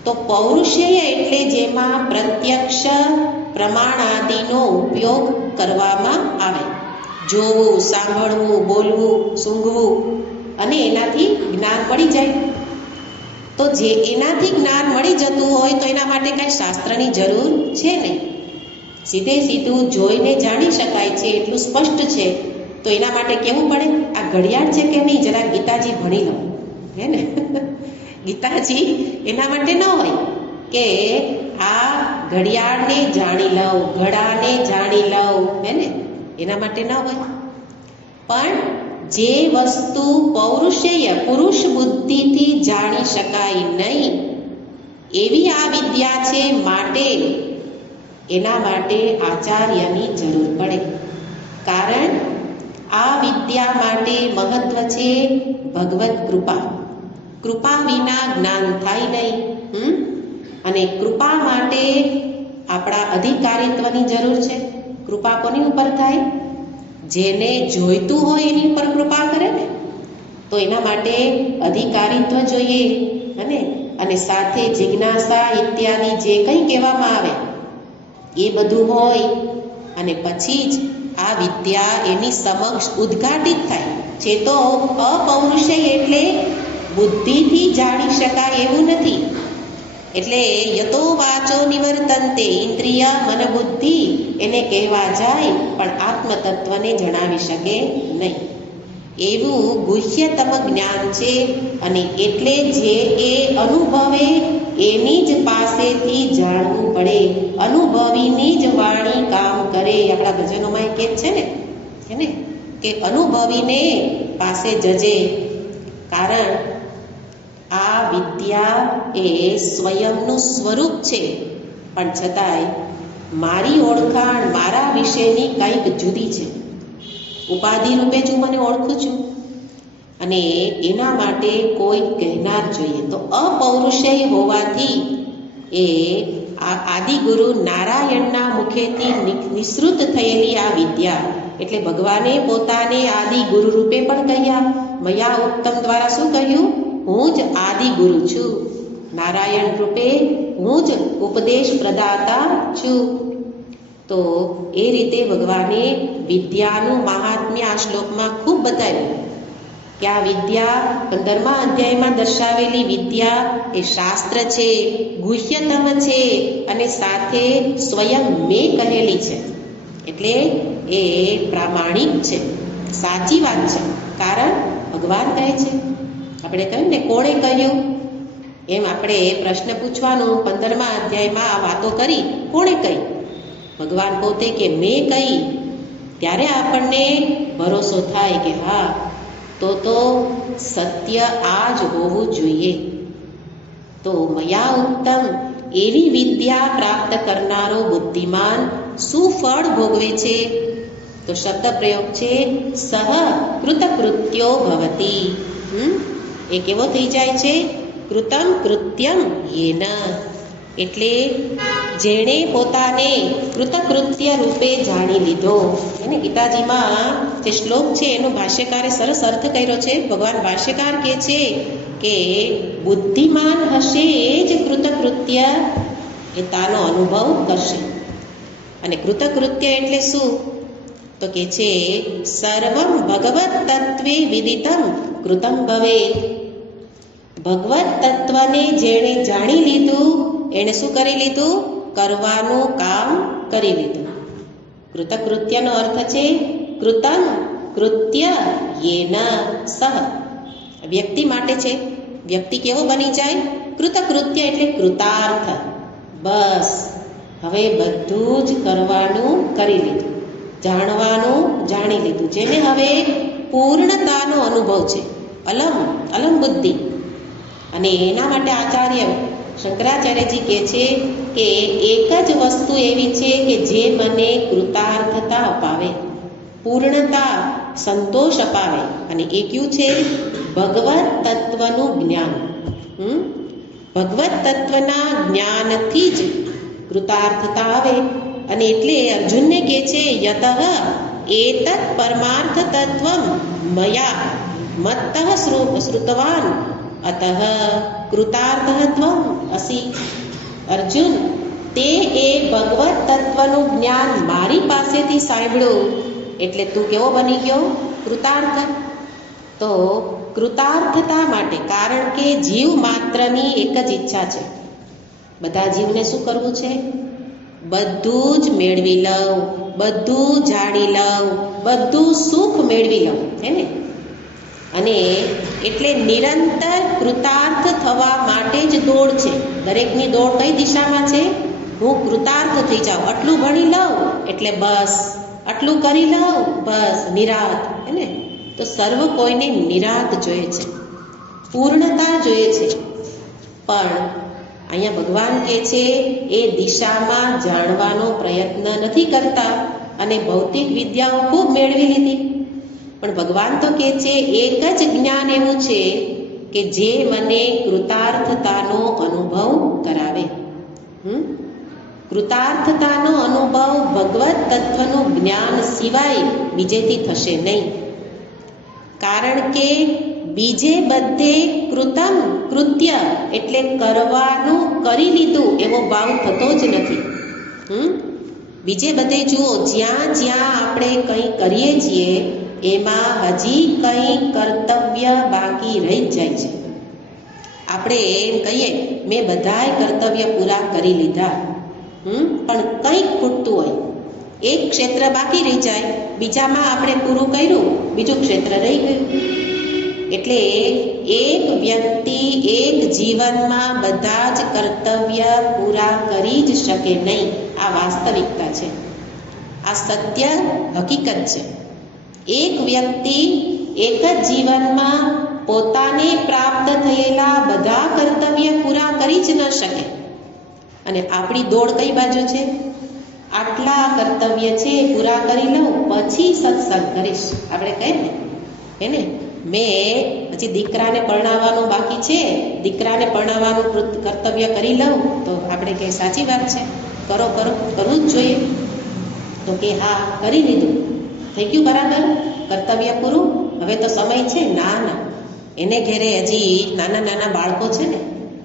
તો પૌરુષેય એટલે જેમાં પ્રત્યક્ષ પ્રમાણાદિનો ઉપયોગ કરવામાં આવે. જોવું, સાંભળવું, બોલવું, સૂંઘવું અને એનાથી જ્ઞાન મળી જાય. તો જે એનાથી જ્ઞાન મળી જતું હોય તો એના માટે કાંઈ શાસ્ત્રની જરૂર છે નહીં. સીધે સીધું જોઈને જાણી શકાય છે, એટલું સ્પષ્ટ છે. તો એના માટે કેવું પડે? આ ઘડિયાળ છે કે નહીં, જરા ગીતાજી ભણી લો હે ને. ગીતાજી એના માટે ન હોય કે આ ઘડિયાળને જાણી લઉં, ઘડાને જાણી લઉં હે ને, એના માટે ન હોય. પણ જે વસ્તુ પૌરુષેય, પુરુષ બુદ્ધિથી જાણી શકાય નહીં એવી આ વિદ્યા છે, માટે એના માટે આચાર્યની જરૂર પડે. કારણ આ વિદ્યા માટે મહત્વ છે ભગવત કૃપા. કૃપા વિના જ્ઞાન થાય નહીં. અને કૃપા માટે આપણા અધિકારીત્વની જરૂર છે. કૃપા કોની ઉપર થાય? જેને જોઈતું હોય એની ઉપર કૃપા કરે ને. તો એના માટે અધિકારીત્વ જોઈએ અને સાથે જિજ્ઞાસા ઇત્યાદિ જે કંઈ કહેવામાં આવે એ બધું હોય. અને પછી જ આ વિદ્યા એની સમક્ષ ઉદ્ઘાટિત થાય છે. તો અપૌરુષેય એટલે બુદ્ધિથી જાણી શકાય એવું નથી. એટલે યતો વાચો નિવર્તન્તે, ઇન્દ્રિય મન બુદ્ધિ એને કહેવા જાય પણ આત્મતત્વને જણાવી શકે નહીં. એવું ગુહ્યતમ જ્ઞાન છે. અને એટલે જે એ અનુભવે એની જ પાસેથી જાણવું પડે. અનુભવીની જ વાણી કામ કરે. આપણા ભજનોમાં કહે છે ને હે ને કે અનુભવીને પાસે જજે. કારણ આ વિદ્યા એ સ્વયંનું સ્વરૂપ છે, પણ છતાંય મારી ઓળખાણ મારા વિશેની કંઈક જુદી છે. ઉપાધિ રૂપે જ હું મને ઓળખું છું અને એના માટે કોઈ કહેનાર જોઈએ. તો અપૌરુષેય હોવાથી એ આદિગુરુ નારાયણના મુખેથી નિસૃત થયેલી આ વિદ્યા, એટલે ભગવાને પોતાને આદિગુરુ રૂપે પણ કહ્યા. મયા ઉત્તમ દ્વારા શું કહ્યું? હું જ આદિગુરુ છું. નારાયણ રૂપે હું જ ઉપદેશ પ્રદાતા છું. તો એ રીતે ભગવાને વિદ્યાનું મહાત્મ્ય આ શ્લોકમાં ખૂબ બતાવ્યું કે આ વિદ્યા 15મા અધ્યાયમાં દર્શાવેલી વિદ્યા એ શાસ્ત્ર છે, ગુહ્યતમ છે અને સાથે સ્વયં મેં કહેલી છે. એટલે એ પ્રામાણિક છે, સાચી વાત છે. કારણ ભગવાન કહે છે. આપણે કહ્યું ને કોણે કહ્યું, એમ આપણે પ્રશ્ન પૂછવાનું. 15મા અધ્યાયમાં આ વાતો કરી, કોણે કહી? ભગવાન પોતે કે મેં કહી. ત્યારે આપણને ભરોસો થાય કે હા, તો સત્ય આ જ હોવું જોઈએ. તો મયા ઉત્તમ એવી વિદ્યા પ્રાપ્ત કરનારો બુદ્ધિમાન શું ફળ ભોગવે છે? તો શબ્દ પ્રયોગ છે સહ કૃતકૃત્યો ભવતી. એ કેવો થઈ જાય છે? કૃતમ કૃત્યમ યેન. એટલે જેણે પોતાને કૃતકૃત્ય રૂપે જાણી લીધો. એને ગીતાજીમાં જે શ્લોક છે એનો ભાષ્યકારે સરસ અર્થ કર્યો છે. ભગવાન ભાષ્યકાર કહે છે કે બુદ્ધિમાન હશે એ જ કૃતકૃત્ય એ તાનો અનુભવ કરશે. અને કૃતકૃત્ય એટલે શું? તો કે છે સર્વમ ભગવત તત્વે વિદિતમ કૃતમ ભવેત. ભગવત તત્વને જેણે જાણી લીધું એણે શું કરી લીધું? કરવાનું કામ કરી લીધું. કૃતકૃત્યનો અર્થ છે કૃતમ કૃત્ય યેન સહ. વ્યક્તિ માટે છે. વ્યક્તિ કેવો બની જાય? કૃતકૃત્ય એટલે કૃતાર્થ. બસ હવે બધું જ કરવાનું કરી લીધું, જાણવાનું જાણી લીધું. જેને હવે પૂર્ણતાનો અનુભવ છે, અલમ બુદ્ધિ. અને એના માટે આચાર્ય શંકરાચાર્યજી કહે છે કે એક જ વસ્તુ એવી છે કે જે મને કૃતાર્થતા અપાવે, પૂર્ણતા, સંતોષ અપાવે. અને એ કયું છે? ભગવત તત્વનું જ્ઞાન. ભગવત તત્વના જ્ઞાનથી જ કૃતાર્થતા આવે. અને એટલે અર્જુનને કહે છે યતઃ એતત પરમાર્થ તત્વમ મયા મત્તઃ શ્રુતવાન અતઃ કૃતાર્થઃ ત્વમ અસી. અર્જુન, તે એ ભગવત તત્વનું જ્ઞાન મારી પાસેથી સાંભળ્યું એટલે તું કેવો બની ગયો? કૃતાર્થ. તો કૃતાર્થતા માટે, કારણ કે જીવ માત્રની એક જ ઈચ્છા છે. બધા જીવને શું કરવું છે? બધું જ મેળવી લઉં, બધું જાણી લઉં, બધું સુખ મેળવી લઉં, હે ને? અને એટલે નિરંતર કૃતાર્થ થવા માટે જ દોડ છે. દરેકની દોડ કઈ દિશામાં છે? હું કૃતાર્થ થઈ જાઉં, આટલું ભણી લઉં એટલે બસ, આટલું કરી લઉં બસ, નિરાત, હે ને? તો સર્વ કોઈને નિરાત જોઈએ છે, પૂર્ણતા જોઈએ છે. પણ અહીંયા ભગવાન કહે છે એ દિશામાં જાણવાનો પ્રયત્ન નથી કરતા અને ભૌતિક વિદ્યાઓ ખૂબ મેળવી લીધી. પણ ભગવાન તો કહે છે એક જ જ્ઞાન એવું છે કે જે મને કૃતાર્થતાનો અનુભવ કરાવે. કૃતાર્થતાનો અનુભવ ભગવત તત્વનું જ્ઞાન સિવાય બીજેથી થશે નહીં. કારણ કે બીજે બધે કૃતમ કૃત્ય એટલે કરવાનું કરી લીધું એવો ભાવ થતો જ નથી. બીજે બધે જુઓ, જ્યાં જ્યાં આપણે કંઈ કરીએ છીએ એમાં હજી કંઈ કર્તવ્ય બાકી રહી જ જાય છે. આપણે એમ કહીએ મેં બધાય કર્તવ્ય પૂરા કરી લીધા, પણ કંઈક ખૂટતું હોય, એક ક્ષેત્ર બાકી રહી જાય, બીજામાં આપણે પૂરું કર્યું, બીજું ક્ષેત્ર રહી ગયું. એટલે એક વ્યક્તિ એક જીવનમાં બધા જ કર્તવ્ય પૂરા કરી જ શકે નહીં. આ વાસ્તવિકતા છે, આ સત્ય હકીકત છે. એક વ્યક્તિ એક જ જીવનમાં પોતાને પ્રાપ્ત થયેલા બધા કર્તવ્ય પૂરા કરી જ ન શકે. અને આપણી દોડ કઈ બાજુ છે? આટલા કર્તવ્ય છે પૂરા કરી લઉં પછી સત્સંગ કરીશ. આપણે કહીએ ને એને મેં હજી દીકરાને પરણાવવાનું બાકી છે, દીકરાને પરણાવવાનું કર્તવ્ય કરી લઉં તો આપણે કહે સાચી વાત છે, કરો કરો, કરવું જ જોઈએ. તો કે હા કરી લીધું, થઈ ગયું બરાબર, કર્તવ્ય પૂરું, હવે તો સમય છે. ના ના, એને ઘેરે હજી નાના નાના બાળકો છે ને,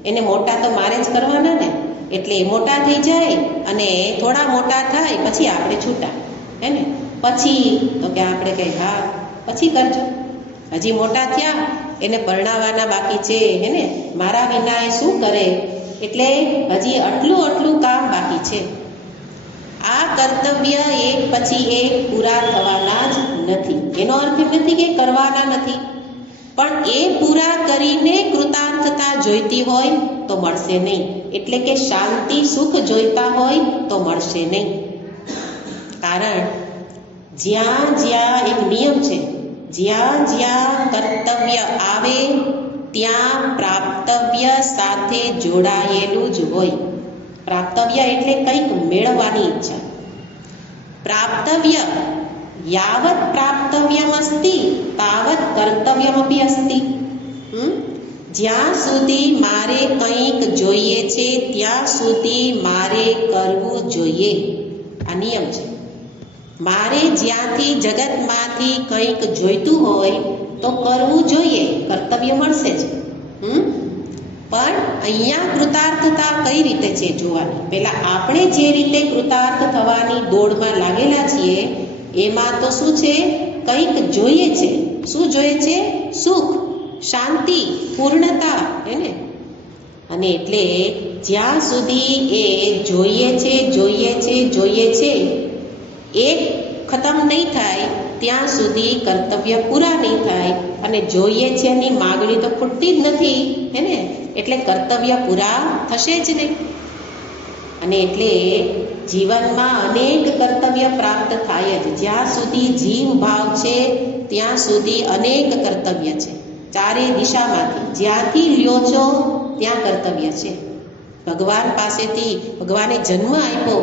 એને મોટા તો મારે જ કરવાના ને, એટલે મોટા થઈ જાય અને થોડા મોટા થાય પછી આપણે છૂટા હે ને. પછી તો કે આપણે કહી હા પછી કરજો, હજી મોટા થયા, એને પરણાવવાના બાકી છે હે ને, મારા વિના એ શું કરે, એટલે હજી આટલું કામ બાકી છે. આ કર્તવ્ય એક પછી એક પૂરા થવાના જ નથી. એનો અર્થ એમ નથી કે કરવાના નથી, પણ એ પૂરા કરીને કૃતાર્થતા જોઈતી હોય તો મળશે નહીં, એટલે કે શાંતિ સુખ જોઈતા હોય તો મળશે નહીં. કારણ જ્યાં જ્યાં એક નિયમ છે, જ્યાં જ્યાં કર્તવ્ય આવે ત્યાં પ્રાપ્તવ્ય સાથે જોડાયેલું જ હોય. પ્રાપ્તવ્ય એટલે કંઈક મેળવવાની ઈચ્છા. પ્રાપ્તવ્ય યાવત પ્રાપ્તવ્યમસ્તિ તાવત કર્તવ્યમપી અસ્તિ. જ્યાં સુધી મારે કંઈક જોઈએ છે ત્યાં સુધી મારે કરવું જોઈએ. આ નિયમ છે. મારે જ્યાંથી જગતમાંથી કંઈક જોઈતું હોય તો કરવું જોઈએ, કર્તવ્ય મળશે જ. પણ અહીંયા કૃતાર્થતા કઈ રીતે છે જોવાની. પહેલા આપણે જે રીતે કૃતાર્થ થવાની દોડમાં લાગેલા છીએ એમાં તો શું છે, કંઈક જોઈએ છે. શું જોઈએ છે? સુખ, શાંતિ, પૂર્ણતા હે ને. અને એટલે જ્યાં સુધી એ જોઈએ છે એ ખતમ નહીં થાય ત્યાં સુધી કર્તવ્ય પૂરા નહીં થાય. અને જોઈએ છે એની માગણી તો ખૂટતી જ નથી હે ને, એટલે કર્તવ્ય પૂરા થશે જ નહીં. અને એટલે જીવનમાં અનેક કર્તવ્ય પ્રાપ્ત થાય જ. જ્યાં સુધી જીવ ભાવ છે ત્યાં સુધી અનેક કર્તવ્ય છે. ચારે દિશામાંથી જ્યાંથી લ્યો છો ત્યાં કર્તવ્ય છે. ભગવાન પાસેથી ભગવાને જન્મ આપ્યો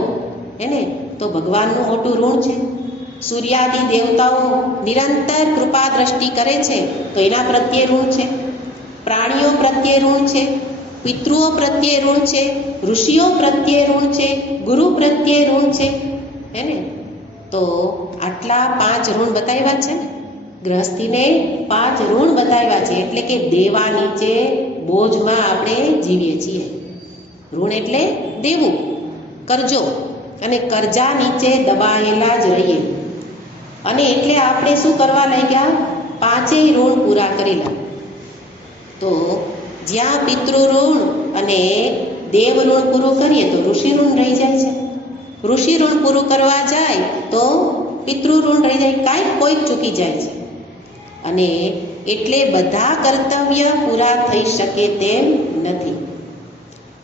હે ને, તો ભગવાનનું મોટું ઋણ છે. સૂર્યાદિ દેવતાઓ નિરંતર કૃપા દ્રષ્ટિ કરે છે તો એના પ્રત્યે ઋણ છે. પ્રાણીઓ પ્રત્યે ઋણ છે, પિતૃઓ પ્રત્યે ઋણ છે, ઋષિઓ પ્રત્યે ઋણ છે, ગુરુ પ્રત્યે ઋણ છે હે ને. તો આટલા 5 ઋણ બતાવ્યા છે ને, ગૃહસ્થીને 5 ઋણ બતાવ્યા છે. એટલે કે દેવા નીચે બોજમાં આપણે જીવીએ છીએ. ઋણ એટલે દેવું, કરજો, અને કરજા નીચે દબાયેલા જ રહીએ. અને એટલે આપણે શું કરવા લાગ્યા? 5 ઋણ પૂરા કરેલા. તો જ્યાં પિતૃ ઋણ અને દેવ ઋણ પૂરું કરીએ તો ઋષિ ઋણ રહી જાય છે. ઋષિ ઋણ પૂરું કરવા જાય તો પિતૃ ઋણ રહી જાય, કાંઈક કોઈક ચૂકી જાય છે. અને એટલે બધા કર્તવ્ય પૂરા થઈ શકે તેમ નથી.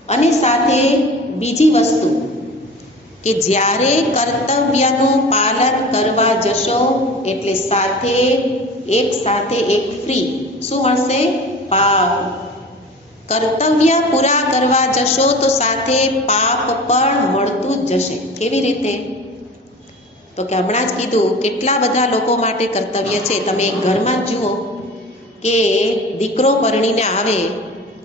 અને સાથે બીજી વસ્તુ કે જ્યારે કર્તવ્યનું પાલન કરવા જશો એટલે સાથે એક ફ્રી શું મળશે? પાપ. કર્તવ્ય પૂરા કરવા જશો તો સાથે પાપ પણ મળતું જ જશે. કેવી રીતે? તો કે હમણાં જ કીધું, કેટલા બધા લોકો માટે કર્તવ્ય છે. તમે એક ઘરમાં જ જુઓ કે દીકરો પરણીને આવે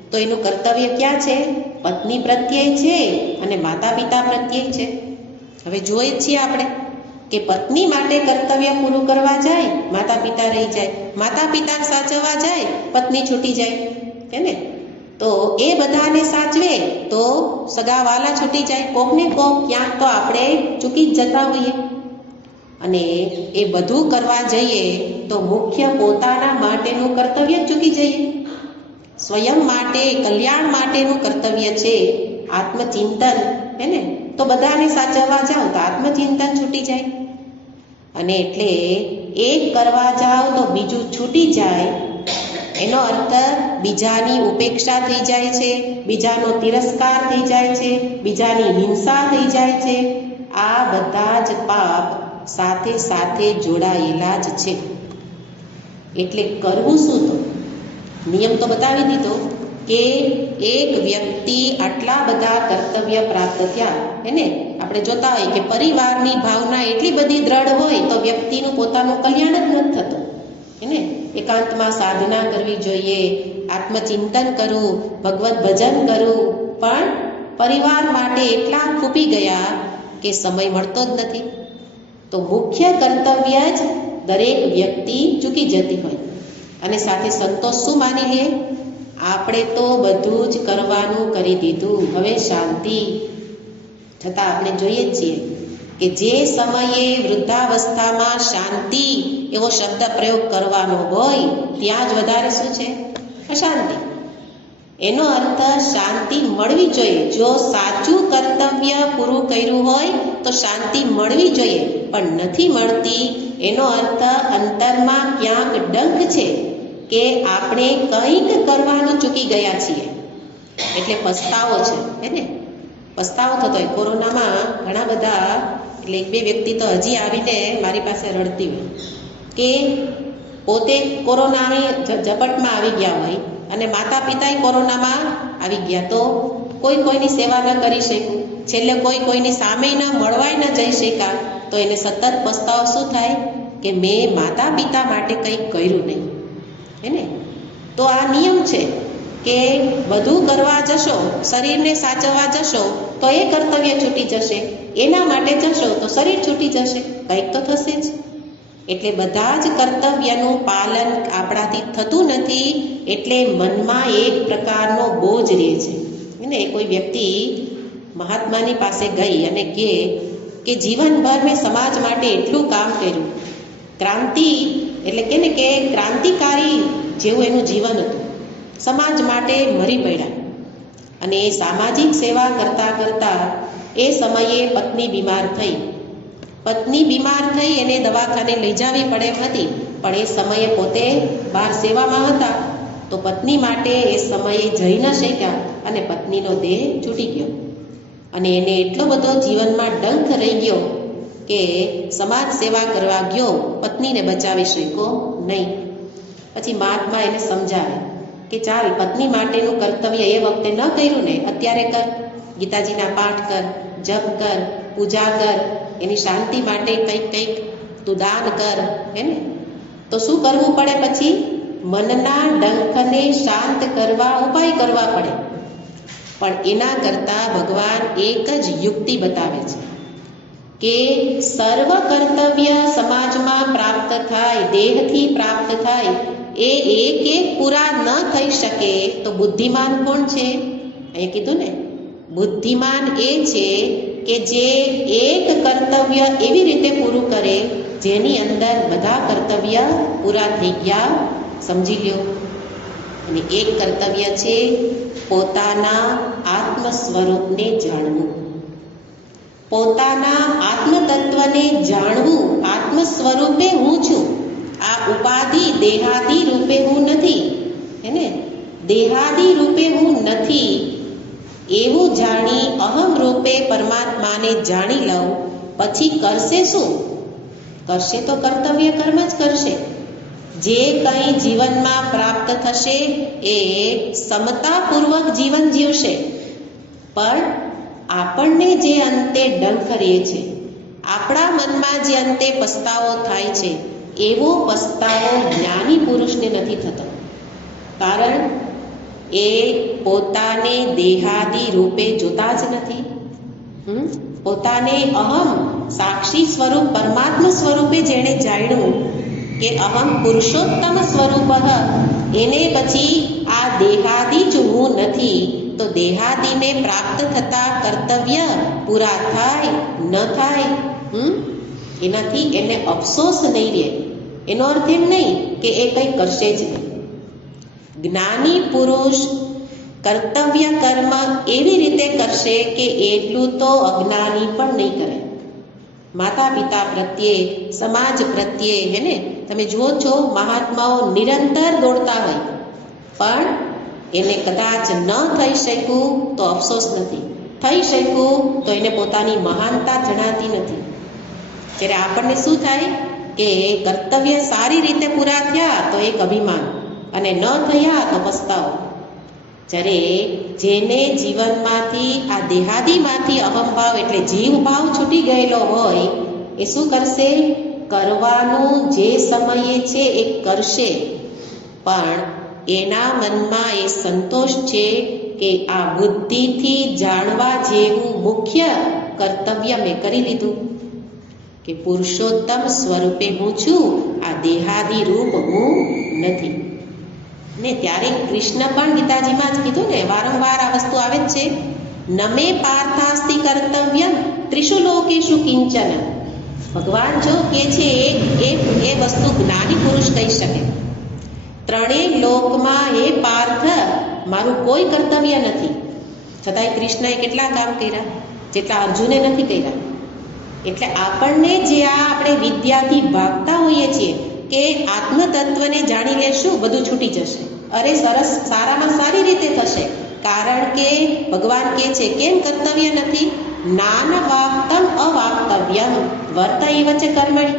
તો એનું કર્તવ્ય ક્યાં છે? પત્ની પ્રત્યે છે અને માતા પિતા પ્રત્યે છે. હવે જોઈએ છીએ આપણે કે પત્ની માટે કર્તવ્ય પૂરું કરવા જાય, માતા પિતા રહી જાય, માતા પિતા સાચવવા જાય, પત્ની છૂટી જાય હે ને. તો એ બધાને સાચવે તો સગાવાલા છૂટી જાય, કોકને કોક ક્યાંક તો આપણે ચૂકી જ જતા હોઈએ. અને એ બધું કરવા જઈએ તો મુખ્ય પોતાના માટેનું કર્તવ્ય ચૂકી જઈએ. સ્વયં માટે, કલ્યાણ માટેનું કર્તવ્ય છે આત્મચિંતન હે ને. તો બધાને સાચવવા જાઓ તો આત્મચિંતન છૂટી જાય. અને એટલે એક કરવા જાઓ તો બીજું છૂટી જાય. એનો અર્થ બીજાની ઉપેક્ષા થઈ જાય છે, બીજાનો તિરસ્કાર થઈ જાય છે, બીજાની હિંસા થઈ જાય છે. આ બધા જ પાપ સાથે સાથે જોડાયેલા જ છે. એટલે કરવું શું? તો નિયમ તો બતાવી દીધો કે એક વ્યક્તિ આટલા બધા કર્તવ્ય પ્રાપ્ત થયા, એને આપણે જોતા હોય કે પરિવારની ભાવના એટલી બધી દ્રઢ હોય તો વ્યક્તિનું પોતાનું કલ્યાણ જ નથી થતું. એને એકાંતમાં સાધના કરવી જોઈએ, આત્મચિંતન કરવું, ભગવત ભજન કરવું, પણ પરિવાર માટે એટલા ખૂપી ગયા કે સમય મળતો જ નથી. તો મુખ્ય કર્તવ્ય જ દરેક વ્યક્તિ ચૂકી જતી હોય. અને સાથે સંતોષ શું માની લે? આપણે તો બધું જ કરવાનું કરી દીધું, હવે શાંતિ. છતાં આપણે જોઈએ જ છીએ કે જે સમયે વૃદ્ધાવસ્થામાં શાંતિ એવો શબ્દ પ્રયોગ કરવાનો હોય ત્યાં જ વધારે શું છે? અશાંતિ. એનો અર્થ શાંતિ મળવી જોઈએ. જો સાચું કર્તવ્ય પૂરું કર્યું હોય તો શાંતિ મળવી જોઈએ, પણ નથી મળતી. એનો અર્થ અંતરમાં ક્યાંક ડંખ છે કે આપણે કંઈક કરવાનું ચૂકી ગયા છીએ, એટલે પસ્તાવો છે. એને પસ્તાવો થતો હોય. કોરોનામાં ઘણા બધા, એટલે એક બે વ્યક્તિ તો હજી આવીને મારી પાસે રડતી હોય કે પોતે કોરોનાની ઝપટમાં આવી ગયા હોય અને માતા પિતાએ કોરોનામાં આવી ગયા, તો કોઈ કોઈની સેવા ન કરી શક્યું, છેલ્લે કોઈ કોઈની સામે ન મળવાય ન જઈ શક્યા, તો એને સતત પસ્તાવો શું થાય કે મેં માતા પિતા માટે કંઈક કર્યું નહીં. એને તો આ નિયમ છે કે બધું કરવા જશો, શરીરને સાચવવા જશો તો એ કર્તવ્ય છૂટી જશે, એના માટે જશો તો શરીર છૂટી જશે, કંઈક તો થશે જ. એટલે બધા જ કર્તવ્યનું પાલન આપણાથી થતું નથી, એટલે મનમાં એક પ્રકારનો બોજ રહે છે. એને કોઈ વ્યક્તિ મહાત્માની પાસે ગઈ અને કહે કે જીવનભર મેં સમાજ માટે એટલું કામ કર્યું, ક્રાંતિ એટલે કે ને કે ક્રાંતિકારી જેવું એનું જીવન હતું, સમાજ માટે મરી પડ્યા. અને એ સામાજિક સેવા કરતાં કરતાં એ સમયે પત્ની બીમાર થઈ. પત્ની બીમાર થઈ, એને દવાખાને લઈ જવી પડે એમ હતી, પણ એ સમયે પોતે બહાર સેવામાં હતા, તો પત્ની માટે એ સમયે જઈ ન શક્યા અને પત્નીનો દેહ છૂટી ગયો. અને એને એટલો બધો જીવનમાં ડંખ રહી ગયો કે સમાજ સેવા કરવા ગયો, પત્નીને બચાવી શક્યો નહીં. પછી મહાત્મા એને સમજાવે કે ચાલ, પત્ની માટેનું કર્તવ્ય એ વખતે ન કર્યું ને, અત્યારે કર. ગીતાજીના પાઠ કર, જપ કર, પૂજા કર, એની શાંતિ માટે કંઈક કંઈક તું દાન કર. હે ને? તો શું કરવું પડે? પછી મનના ડંખને શાંત કરવા ઉપાય કરવા પડે. પણ એના કરતાં ભગવાન એક જ યુક્તિ બતાવે છે કે સર્વ કર્તવ્ય સમાજમાં પ્રાપ્ત થાય, દેહથી પ્રાપ્ત થાય, એ એક એક પૂરા ન થઈ શકે તો બુદ્ધિમાન કોણ છે? અહીંયા કીધું ને, બુદ્ધિમાન એ છે કે જે એક કર્તવ્ય એવી રીતે પૂરું કરે જેની અંદર બધા કર્તવ્ય પૂરા થઈ ગયા. સમજી લ્યો. અને એક કર્તવ્ય છે પોતાના આત્મ સ્વરૂપને જાણવું. પોતાના આત્મતત્વને જાણવું. આત્મ સ્વરૂપે હું છું, આ ઉપાધિ દેહાદિ રૂપે હું નથી. હે, દેહાદિ રૂપે હું નથી એવું જાણી અહમ રૂપે પરમાત્માને જાણી લઉં. પછી કરશે શું? કરશે તો કર્તવ્ય કર્મ જ કરશે. જે કંઈ જીવનમાં પ્રાપ્ત થશે એ સમતાપૂર્વક જીવન જીવશે. પણ આપણને જે અંતે ડંખ રહે છે, આપણા મનમાં જે અંતે પસ્તાવો થાય છે, એવો પસ્તાવો જ્ઞાની પુરુષને નથી થતો. કારણ એ પોતાને દેહાદી રૂપે જોતા જ નથી. પોતાને અહમ સાક્ષી સ્વરૂપ પરમાત્મા સ્વરૂપે જેણે જાણ્યું કે અહમ પુરુષોત્તમ સ્વરૂપ, એને પછી આ દેહાદી જ હું નથી, તો દેહાદીને પ્રાપ્ત થતા કર્તવ્ય પૂરા થાય ન થાય, એનાથી એને અફસોસ નહીં રહે. એનો અર્થ એમ નહીં કે એ કંઈ કરશે જ નહીં. જ્ઞાની પુરુષ કર્તવ્ય કર્મ એવી રીતે કરશે કે એટલું તો અજ્ઞાની પણ નહીં કરે. માતા પિતા પ્રત્યે, સમાજ પ્રત્યે, હે ને, તમે જુઓ છો મહાત્માઓ નિરંતર દોડતા હોય, પણ એને કદાચ ન થઈ શક્યું તો અફસોસ નથી, થઈ શક્યું તો એને પોતાની મહાનતા જણાતી નથી. જ્યારે આપણને શું થાય કે કર્તવ્ય સારી રીતે પૂરા થયા તો એક અભિમાન, અને ન થયા તો પસ્તાવો. જ્યારે જેને જીવનમાંથી આ દેહાદીમાંથી અહમભાવ એટલે જીવભાવ છૂટી ગયેલો હોય એ શું કરશે? કરવાનું જે સમયે છે એ કરશે, પણ એના મનમાં એ સંતોષ છે કે આ બુદ્ધિથી જાણવા જેવું મુખ્ય કર્તવ્ય મેં કરી લીધું, કે પુરુષોત્તમ સ્વરૂપે હું છું, આ દેહાદી રૂપ હું નથી. ને ત્યારે કૃષ્ણ પણ ગીતાજીમાં જ કીધું ને, વારંવાર આ વસ્તુ આવે જ છે, નમે પાર્થાસ્તિ કર્તવ્યમ ત્રિષુ લોકેષુ કિંચન. ભગવાન જો કે છે એ વસ્તુ જ્ઞાની પુરુષ કહી શકે, ત્રણેય લોકમાં હે પાર્થ મારું કોઈ કર્તવ્ય નથી. છતાંય કૃષ્ણએ કેટલા કામ કર્યા જેટલા અર્જુને નથી કર્યા. એટલે આપણને જે આ આપણે વિદ્યાથી ભાગતા હોઈએ છીએ કે આત્મતત્વને જાણી લેશું બધું છૂટી જશે, અરે સરસ, સારામાં સારી રીતે થશે. કારણ કે ભગવાન કહે છે કેમ કર્તવ્ય નથી? નાનવાપ્તમ અવાપ્તવ્યમ વર્તૈવ ચ કર્મણિ.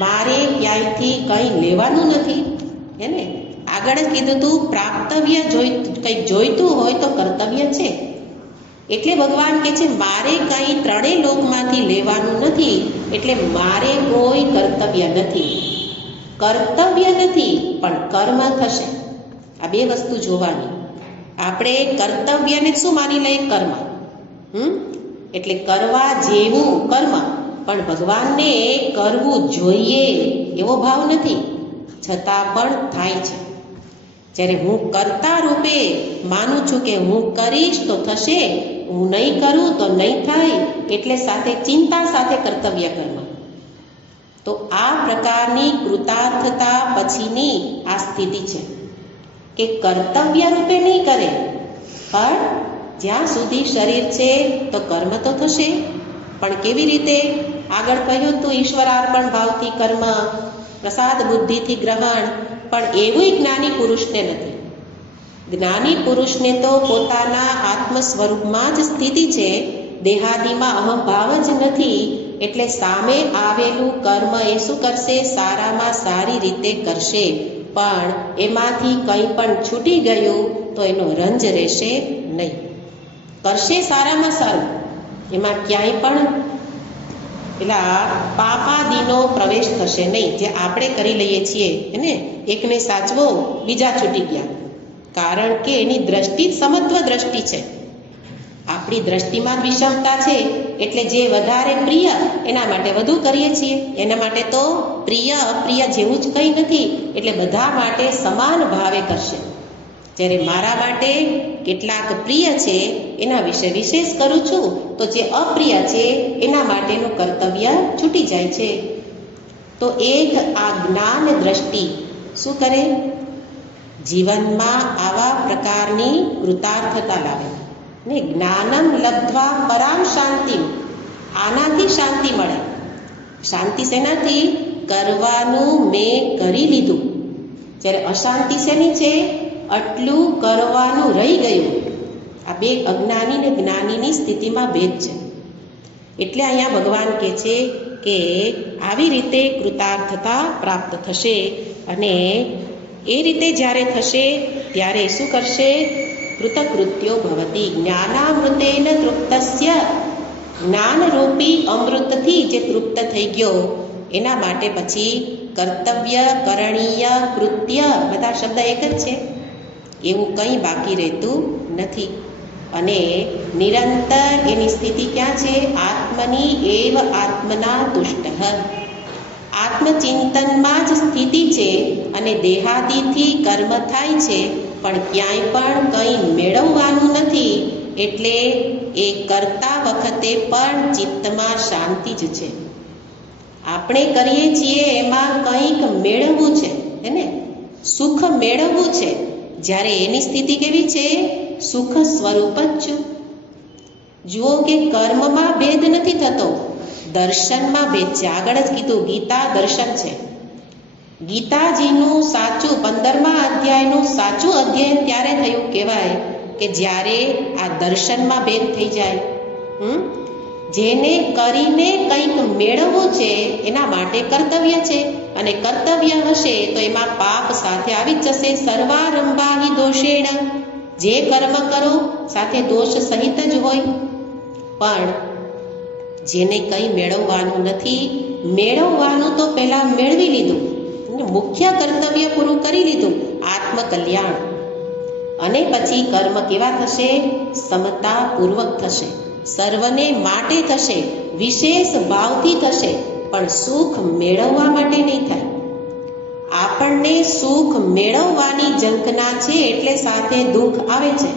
મારે ક્યાંયથી કંઈ લેવાનું નથી. એને આગળ જ કીધું તું પ્રાપ્તવ્ય કંઈક જોઈતું હોય તો કર્તવ્ય છે. એટલે ભગવાન કહે છે મારે કંઈ ત્રણેય લોકમાંથી લેવાનું નથી, એટલે મારે કોઈ કર્તવ્ય નથી. કર્તવ્ય નથી પણ કર્મ થશે. આ બે વસ્તુ જોવાની. આપણે કર્તવ્યને શું માની લઈએ? કર્મ. એટલે કરવા જેવું કર્મ, પણ ભગવાનને કરવું જોઈએ એવો ભાવ નથી, છતાં પણ થાય છે. જ્યારે હું કર્તા રૂપે માનું છું કે હું કરીશ તો થશે, હું નહીં કરું તો નહીં થાય, એટલે સાથે ચિંતા સાથે કર્તવ્ય કર્મ. તો આ પ્રકારની કૃતાર્થતા પછીની આ સ્થિતિ છે કે કર્તવ્ય રૂપે નહીં કરે, પણ જ્યાં સુધી શરીર છે તો કર્મ તો થશે. પણ કેવી રીતે? આગળ કહ્યું તું ઈશ્વરાર્પણ ભાવથી કર્મ, પ્રસાદ બુદ્ધિથી ગ્રહણ, પણ એવું જ્ઞાની પુરુષને નથી. જ્ઞાની પુરુષને તો પોતાના આત્મ સ્વરૂપમાં જ સ્થિતિ છે, દેહાદીમાં અહંભાવ જ નથી. એટલે સામે આવેલું કર્મ એ શું કરશે? સારામાં સારી રીતે કરશે, પણ એમાંથી કંઈ પણ છૂટી ગયું તો એનો રંજ રહેશે નહીં. કરશે સારામાં સારું, એમાં ક્યાંય પણ પેલા પાપાદીનો પ્રવેશ થશે નહીં, જે આપણે કરી લઈએ છીએ એને એકને સાચવો બીજા છૂટી ગયા. કારણ કે એની દ્રષ્ટિ સમત્વ દ્રષ્ટિ છે. આપણી દ્રષ્ટિમાં વિષમતા છે, એટલે જે વધારે પ્રિય એના માટે વધુ કરીએ છીએ. એના માટે તો પ્રિય અપ્રિય જેવું જ કંઈ નથી, એટલે બધા માટે સમાન ભાવે કરશે. જ્યારે મારા માટે કેટલાક પ્રિય છે એના વિશે વિશેષ કરું છું, તો જે અપ્રિય છે એના માટેનું કર્તવ્ય છૂટી જાય છે. તો એક આ જ્ઞાન દ્રષ્ટિ શું કરે? જીવનમાં આવા પ્રકારની કૃતાર્થતા લાવે ને જ્ઞાનમ લબ્ધ્વા પરામ શાંતિ. આનાથી શાંતિ મળે. શાંતિ શેનાથી? કરવાનું મેં કરી લીધું. જ્યારે અશાંતિ શેની છે? આટલું કરવાનું રહી ગયું. આ બે અજ્ઞાની ને જ્ઞાનીની સ્થિતિમાં ભેદ છે. એટલે અહીંયા ભગવાન કહે છે કે આવી રીતે કૃતાર્થતા પ્રાપ્ત થશે, અને એ રીતે જ્યારે થશે ત્યારે શું કરશે? કૃતકૃત્યો ભવતી જ્ઞાનામૃતેન તૃપ્તસ્ય. જ્ઞાનરૂપી અમૃતથી જે તૃપ્ત થઈ ગયો એના માટે પછી કર્તવ્ય, કરણીય, કૃત્ય બધા શબ્દ એક જ છે, એવું કંઈ બાકી રહેતું નથી. અને નિરંતર એની સ્થિતિ ક્યાં છે? આત્મની એવ આત્મના તુષ્ટ. આત્મચિંતનમાં જ સ્થિતિ છે, અને દેહાદીથી કર્મ થાય છે, પણ ક્યાંય પણ કંઈ મેળવવાનું નથી. એટલે એ કરતા વખતે પણ ચિત્તમાં શાંતિ જ છે. આપણે કરીએ છીએ એમાં કંઈક મેળવવું છે, એને સુખ મેળવવું છે. જ્યારે એની સ્થિતિ કેવી છે? સુખ સ્વરૂપ જ છું. જુઓ કે કર્મમાં ભેદ નથી થતો, દર્શનમાં ભેદ છે. આગળ જ કીધું ગીતા દર્શન છે. ગીતાજીનું સાચું 15મા અધ્યાયનું સાચું અધ્યયન ત્યારે થયું કહેવાય કે જ્યારે આ દર્શનમાં ભેદ થઈ જાય. જેને કરીને કંઈક મેળવવું છે એના માટે કર્તવ્ય છે, અને કર્તવ્ય હશે તો એમાં પાપ સાથે આવી જ જશે. સર્વારંભા હિ દોષેણ. જે કર્મ કરો સાથે દોષ સહિત જ હોય, પણ જેને કંઈ મેળવવાનું નથી, મેળવવાનું તો પહેલા મેળવી લીધું, મુખ્ય કર્તવ્ય પૂરું કરી લીધું, આત્મકલ્યાણ. અને પછી કર્મ કેવા થશે? સમતાપૂર્વક થશે, સર્વને માટે થશે, વિશેષ ભાવથી થશે, પણ સુખ મેળવવા માટે નહીં થાય. આપણને સુખ મેળવવાની ઝંખના છે એટલે સાથે દુઃખ આવે છે.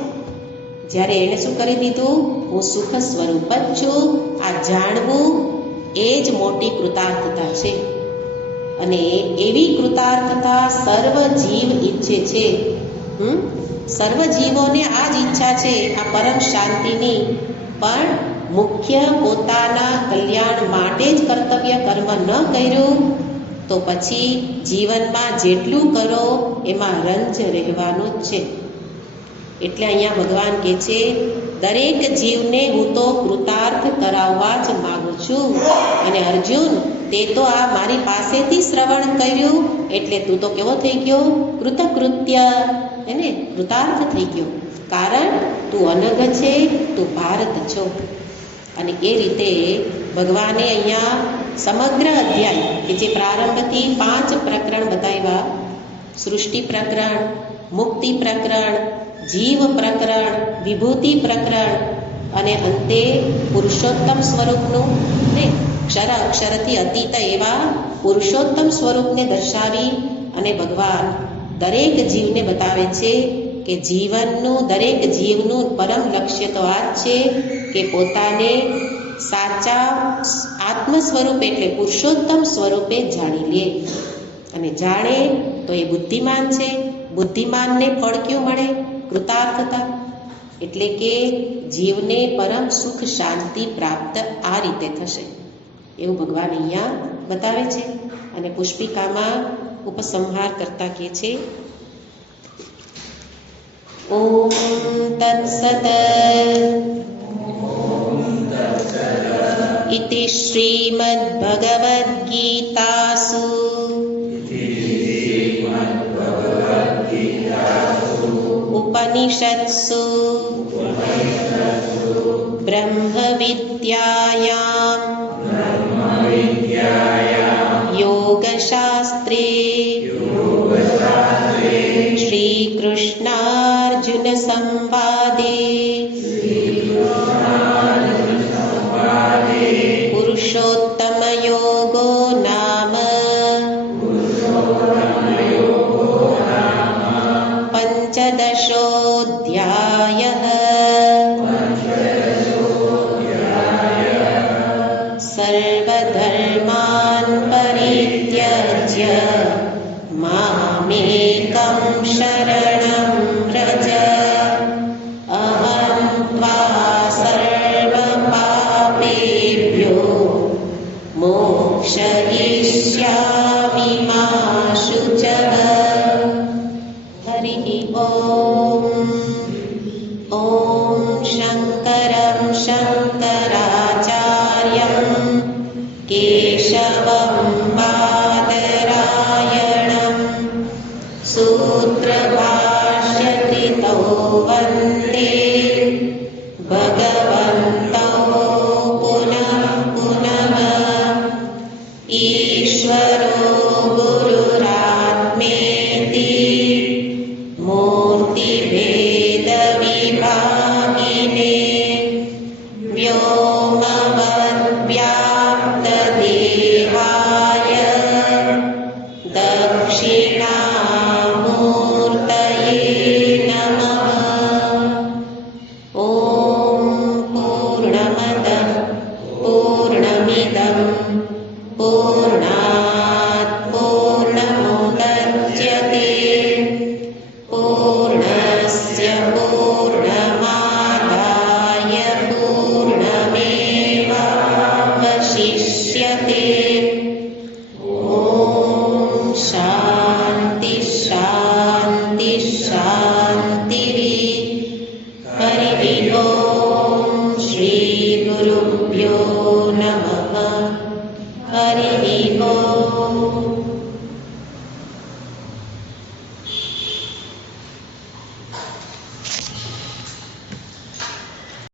જ્યારે એણે શું કરી દીધું? હું સુખ સ્વરૂપ જ છું, આ જાણવું એ જ મોટી કૃતાર્થતા છે. અને એવી કૃતાર્થતા સર્વ જીવ ઈચ્છે છે. સર્વ જીવોને આ જ ઈચ્છા છે, આ પરમ શાંતિની. પણ મુખ્ય પોતાના કલ્યાણ માટે જ કર્તવ્ય કર્મ ન કર્યું તો પછી જીવનમાં જેટલું કરો એમાં રંજ રહેવાનો જ છે. એટલે અહીંયા ભગવાન કહે છે, દરેક જીવને હું તો કૃતાર્થ કરાવવા જ માગું છું. અને અર્જુન, તે તો આ મારી પાસેથી શ્રવણ કર્યું એટલે તું તો કેવો થઈ ગયો? કૃતકૃત્ય, એને કૃતાર્થ થઈ ગયો. કારણ તું અનઘ છે, તું ભારત છો. અને એ રીતે ભગવાને અહીંયા સમગ્ર અધ્યાય કે જે પ્રારંભથી 5 પ્રકરણ બતાવ્યા, સૃષ્ટિ પ્રકરણ, મુક્તિ પ્રકરણ, જીવ પ્રકરણ, વિભૂતિ પ્રકરણ, અને અંતે પુરુષોત્તમ સ્વરૂપનું ને ક્ષર અક્ષરથી અતીત એવા પુરુષોત્તમ સ્વરૂપને દર્શાવી અને ભગવાન દરેક જીવને બતાવે છે કે જીવનનું, દરેક જીવનું પરમ લક્ષ્ય તો આ જ છે કે પોતાને સાચા આત્મ સ્વરૂપે એટલે પુરુષોત્તમ સ્વરૂપે જાણી લે. અને જાણે તો એ બુદ્ધિમાન છે. બુદ્ધિમાનને ફળ ક્યું મળે? કૃતાર્થતા. એટલે કે જીવને પરમ સુખ શાંતિ પ્રાપ્ત આ રીતે થશે એવું ભગવાન અહીંયા બતાવે છે. અને પુષ્પિકામાં ઉપસંહાર કરતા કહે છે, ઓમ તત્સત ઇતિ શ્રીમદ્ભગવદ્ગીતાસુ ઉપનિષત્સુ બ્રહ્મવિદ્યાયામ યોગશાસ્ત્રે શ્રીકૃષ્ણાર્જુન સંવાદે પુરુષોત્તમ યોગો નામ પંચદશોऽધ્યાયઃ. સર્વધર્માન પરિત્યજ્ય મામેકં શરણં વ્રજ, અહં ત્વા સર્વપાપેભ્યો મોક્ષયિષ્યામિ મા શુચઃ. હરિ ઓમ. ઓમ શંકરં શંકરા